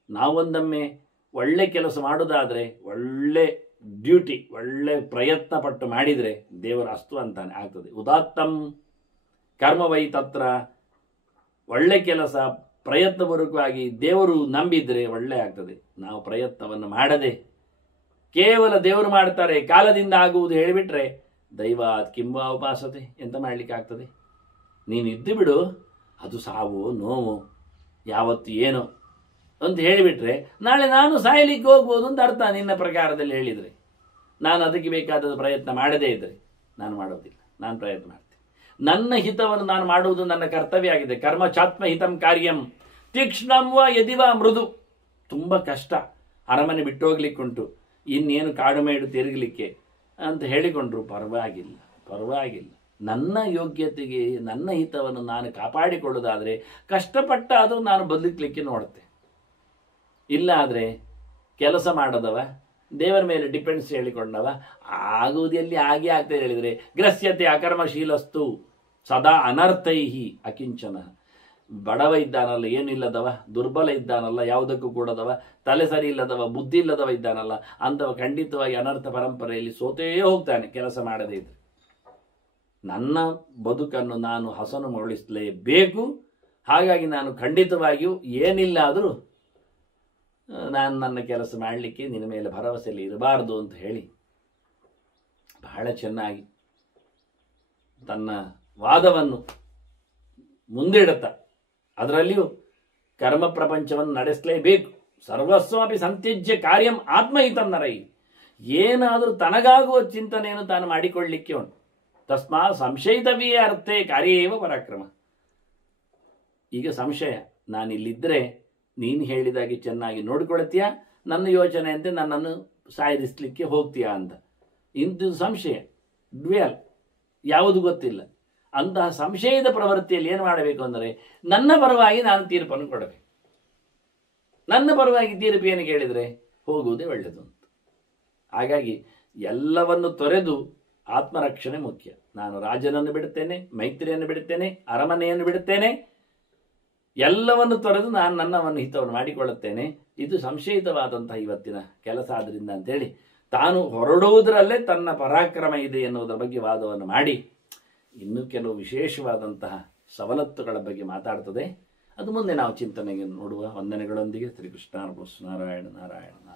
ನಾವೊಂದೊಮ್ಮೆ ಒಳ್ಳೆ ಕೆಲಸ ಮಾಡೋದಾದರೆ, ಒಳ್ಳೆ ಡ್ಯೂಟಿ, ಒಳ್ಳೆ ಪ್ರಯತ್ನ ಪಟ್ಟು ಮಾಡಿದರೆ ದೇವರ ಅಸ್ತು ಅಂತಾನೆ ಆಗ್ತದೆ. ಉದಾತ್ತಂ ಕರ್ಮವೈ ತತ್ರ, ಒಳ್ಳೆ ಕೆಲಸ ಪ್ರಯತ್ನಪೂರ್ವಕವಾಗಿ ದೇವರು ನಂಬಿದರೆ ಒಳ್ಳೆ ಆಗ್ತದೆ. ನಾವು ಪ್ರಯತ್ನವನ್ನು ಮಾಡದೆ ಕೇವಲ ದೇವರು ಮಾಡ್ತಾರೆ ಕಾಲದಿಂದ ಆಗುವುದು ಹೇಳಿಬಿಟ್ರೆ ದೈವಾತ್ ಕಿಂಬ ಉಪಾಸತೆ, ಎಂತ ಮಾಡಲಿಕ್ಕೆ ಆಗ್ತದೆ? ನೀನು ಇದ್ದು ಬಿಡು, ಅದು ಸಾವು ನೋವು ಯಾವತ್ತು ಏನೋ ಅಂತ ಹೇಳಿಬಿಟ್ರೆ ನಾಳೆ ನಾನು ಸಾಯಲಿಕ್ಕೆ ಹೋಗ್ಬೋದು ಅಂತ ಅರ್ಥ. ನಿನ್ನ ಪ್ರಕಾರದಲ್ಲಿ ಹೇಳಿದರೆ ನಾನು ಅದಕ್ಕೆ ಬೇಕಾದ ಪ್ರಯತ್ನ ಮಾಡದೇ ಇದ್ದರೆ ನಾನು ಮಾಡೋದಿಲ್ಲ, ನಾನು ಪ್ರಯತ್ನ ಮಾಡ್ತೇನೆ. ನನ್ನ ಹಿತವನ್ನು ನಾನು ಮಾಡುವುದು ನನ್ನ ಕರ್ತವ್ಯ ಆಗಿದೆ. ಕರ್ಮ ಚಾತ್ಮ ಹಿತಂ ಕಾರ್ಯಂ ತೀಕ್ಷ್ಣಂವ ಯದಿವ ಮೃದು. ತುಂಬ ಕಷ್ಟ, ಅರಮನೆ ಬಿಟ್ಟು ಹೋಗ್ಲಿಕ್ಕುಂಟು, ಇನ್ನೇನು ಕಾಡು ಮೇಡು ತಿರುಗಲಿಕ್ಕೆ ಅಂತ ಹೇಳಿಕೊಂಡ್ರು ಪರವಾಗಿಲ್ಲ, ಪರವಾಗಿಲ್ಲ. ನನ್ನ ಯೋಗ್ಯತೆಗೆ ನನ್ನ ಹಿತವನ್ನು ನಾನು ಕಾಪಾಡಿಕೊಳ್ಳೋದಾದರೆ ಕಷ್ಟಪಟ್ಟ ಅದು ನಾನು ಬದುಕಲಿಕ್ಕೆ ನೋಡುತ್ತೆ. ಇಲ್ಲ ಆದರೆ ಕೆಲಸ ಮಾಡದವ, ದೇವರ ಮೇಲೆ ಡಿಪೆಂಡ್ಸ್ ಹೇಳಿಕೊಂಡವ, ಆಗುವುದೆಲ್ಲಿ ಹಾಗೆ ಆಗ್ತದೆ ಹೇಳಿದರೆ ಗ್ರಸ್ಯತೆ ಅಕರ್ಮಶೀಲಸ್ತು ಸದಾ ಅನರ್ಥೈಹಿ ಅಕಿಂಚನ. ಬಡವ ಇದ್ದಾನಲ್ಲ, ಏನಿಲ್ಲದವ, ದುರ್ಬಲ ಇದ್ದಾನಲ್ಲ, ಯಾವುದಕ್ಕೂ ಕೂಡದವ, ತಲೆ ಸರಿ ಇಲ್ಲದವ, ಬುದ್ಧಿ ಇಲ್ಲದವ ಇದ್ದಾನಲ್ಲ, ಅಂಥವ ಖಂಡಿತವಾಗಿ ಅನರ್ಥ ಪರಂಪರೆಯಲ್ಲಿ ಸೋತೇ ಹೋಗ್ತಾನೆ ಕೆಲಸ ಮಾಡದೇ ಇದ್ರೆ. ನನ್ನ ಬದುಕನ್ನು ನಾನು ಹಸನು ಮೊಳಿಸಲೇಬೇಕು. ಹಾಗಾಗಿ ನಾನು ಖಂಡಿತವಾಗಿಯೂ ಏನಿಲ್ಲ ಆದರೂ ನಾನು ನನ್ನ ಕೆಲಸ ಮಾಡಲಿಕ್ಕೆ ನಿನ್ನ ಮೇಲೆ ಭರವಸೆಯಲ್ಲಿ ಇರಬಾರ್ದು ಅಂತ ಹೇಳಿ ಬಹಳ ಚೆನ್ನಾಗಿ ತನ್ನ ವಾದವನ್ನು ಮುಂದಿಡುತ್ತಾ, ಅದರಲ್ಲಿಯೂ ಕರ್ಮ ಪ್ರಪಂಚವನ್ನು ನಡೆಸಲೇಬೇಕು. ಸರ್ವಸ್ವಪಿ ಸಂತ್ಯಜ್ಯ ಕಾರ್ಯಂ ಆತ್ಮಹಿತನ್ನರೈ. ಏನಾದರೂ ತನಗಾಗುವ ಚಿಂತನೆಯನ್ನು ತಾನು ಮಾಡಿಕೊಳ್ಳಲಿಕ್ಕೆ ಉಂಟು. ತಸ್ಮಾ ಸಂಶಯಿತವೇ ಅರ್ಥೇ ಕಾರ್ಯೇವ ಪರಾಕ್ರಮ. ಈಗ ಸಂಶಯ, ನಾನಿಲ್ಲಿದ್ದರೆ ನೀನು ಹೇಳಿದಾಗೆ ಚೆನ್ನಾಗಿ ನೋಡಿಕೊಳ್ತೀಯ, ನನ್ನ ಯೋಚನೆಯಂತೆ ನನ್ನನ್ನು ಸಾಯಿಸಲಿಕ್ಕೆ ಹೋಗ್ತೀಯಾ ಅಂತ. ಇಂದು ಸಂಶಯ, ಡ್ವೇಲ್, ಯಾವುದು ಗೊತ್ತಿಲ್ಲ. ಅಂತಹ ಸಂಶಯದ ಪ್ರವೃತ್ತಿಯಲ್ಲಿ ಏನು ಮಾಡಬೇಕು ಅಂದರೆ ನನ್ನ ಪರವಾಗಿ ನಾನು ತೀರ್ಪನ್ನು ಕೊಡಬೇಕು. ನನ್ನ ಪರವಾಗಿ ತೀರ್ಪು ಏನು ಕೇಳಿದರೆ ಹೋಗುವುದೇ ಒಳ್ಳೆಯದು ಅಂತ. ಹಾಗಾಗಿ ಎಲ್ಲವನ್ನು ತೊರೆದು ಆತ್ಮರಕ್ಷಣೆ ಮುಖ್ಯ. ನಾನು ರಾಜನನ್ನು ಬಿಡುತ್ತೇನೆ, ಮೈತ್ರಿಯನ್ನು ಬಿಡುತ್ತೇನೆ, ಅರಮನೆಯನ್ನು ಬಿಡುತ್ತೇನೆ, ಎಲ್ಲವನ್ನು ತೊರೆದು ನಾನು ನನ್ನವನ್ನು ಹಿತವನ್ನು ಮಾಡಿಕೊಳ್ಳುತ್ತೇನೆ. ಇದು ಸಂಶಯಿತವಾದಂತಹ ಇವತ್ತಿನ ಕೆಲಸ. ಆದ್ದರಿಂದ ಅಂತೇಳಿ ತಾನು ಹೊರಡುವುದರಲ್ಲೇ ತನ್ನ ಪರಾಕ್ರಮ ಇದೆ ಎನ್ನುವುದರ ಬಗ್ಗೆ ವಾದವನ್ನು ಮಾಡಿ ಇನ್ನೂ ಕೆಲವು ವಿಶೇಷವಾದಂತಹ ಸವಲತ್ತುಗಳ ಬಗ್ಗೆ ಮಾತಾಡ್ತದೆ. ಅದು ಮುಂದೆ ನಾವು ಚಿಂತನೆಗೆ ನೋಡುವ. ವಂದನೆಗಳೊಂದಿಗೆ ಶ್ರೀಕೃಷ್ಣ ನಾರಾಯಣ ನಾರಾಯಣ.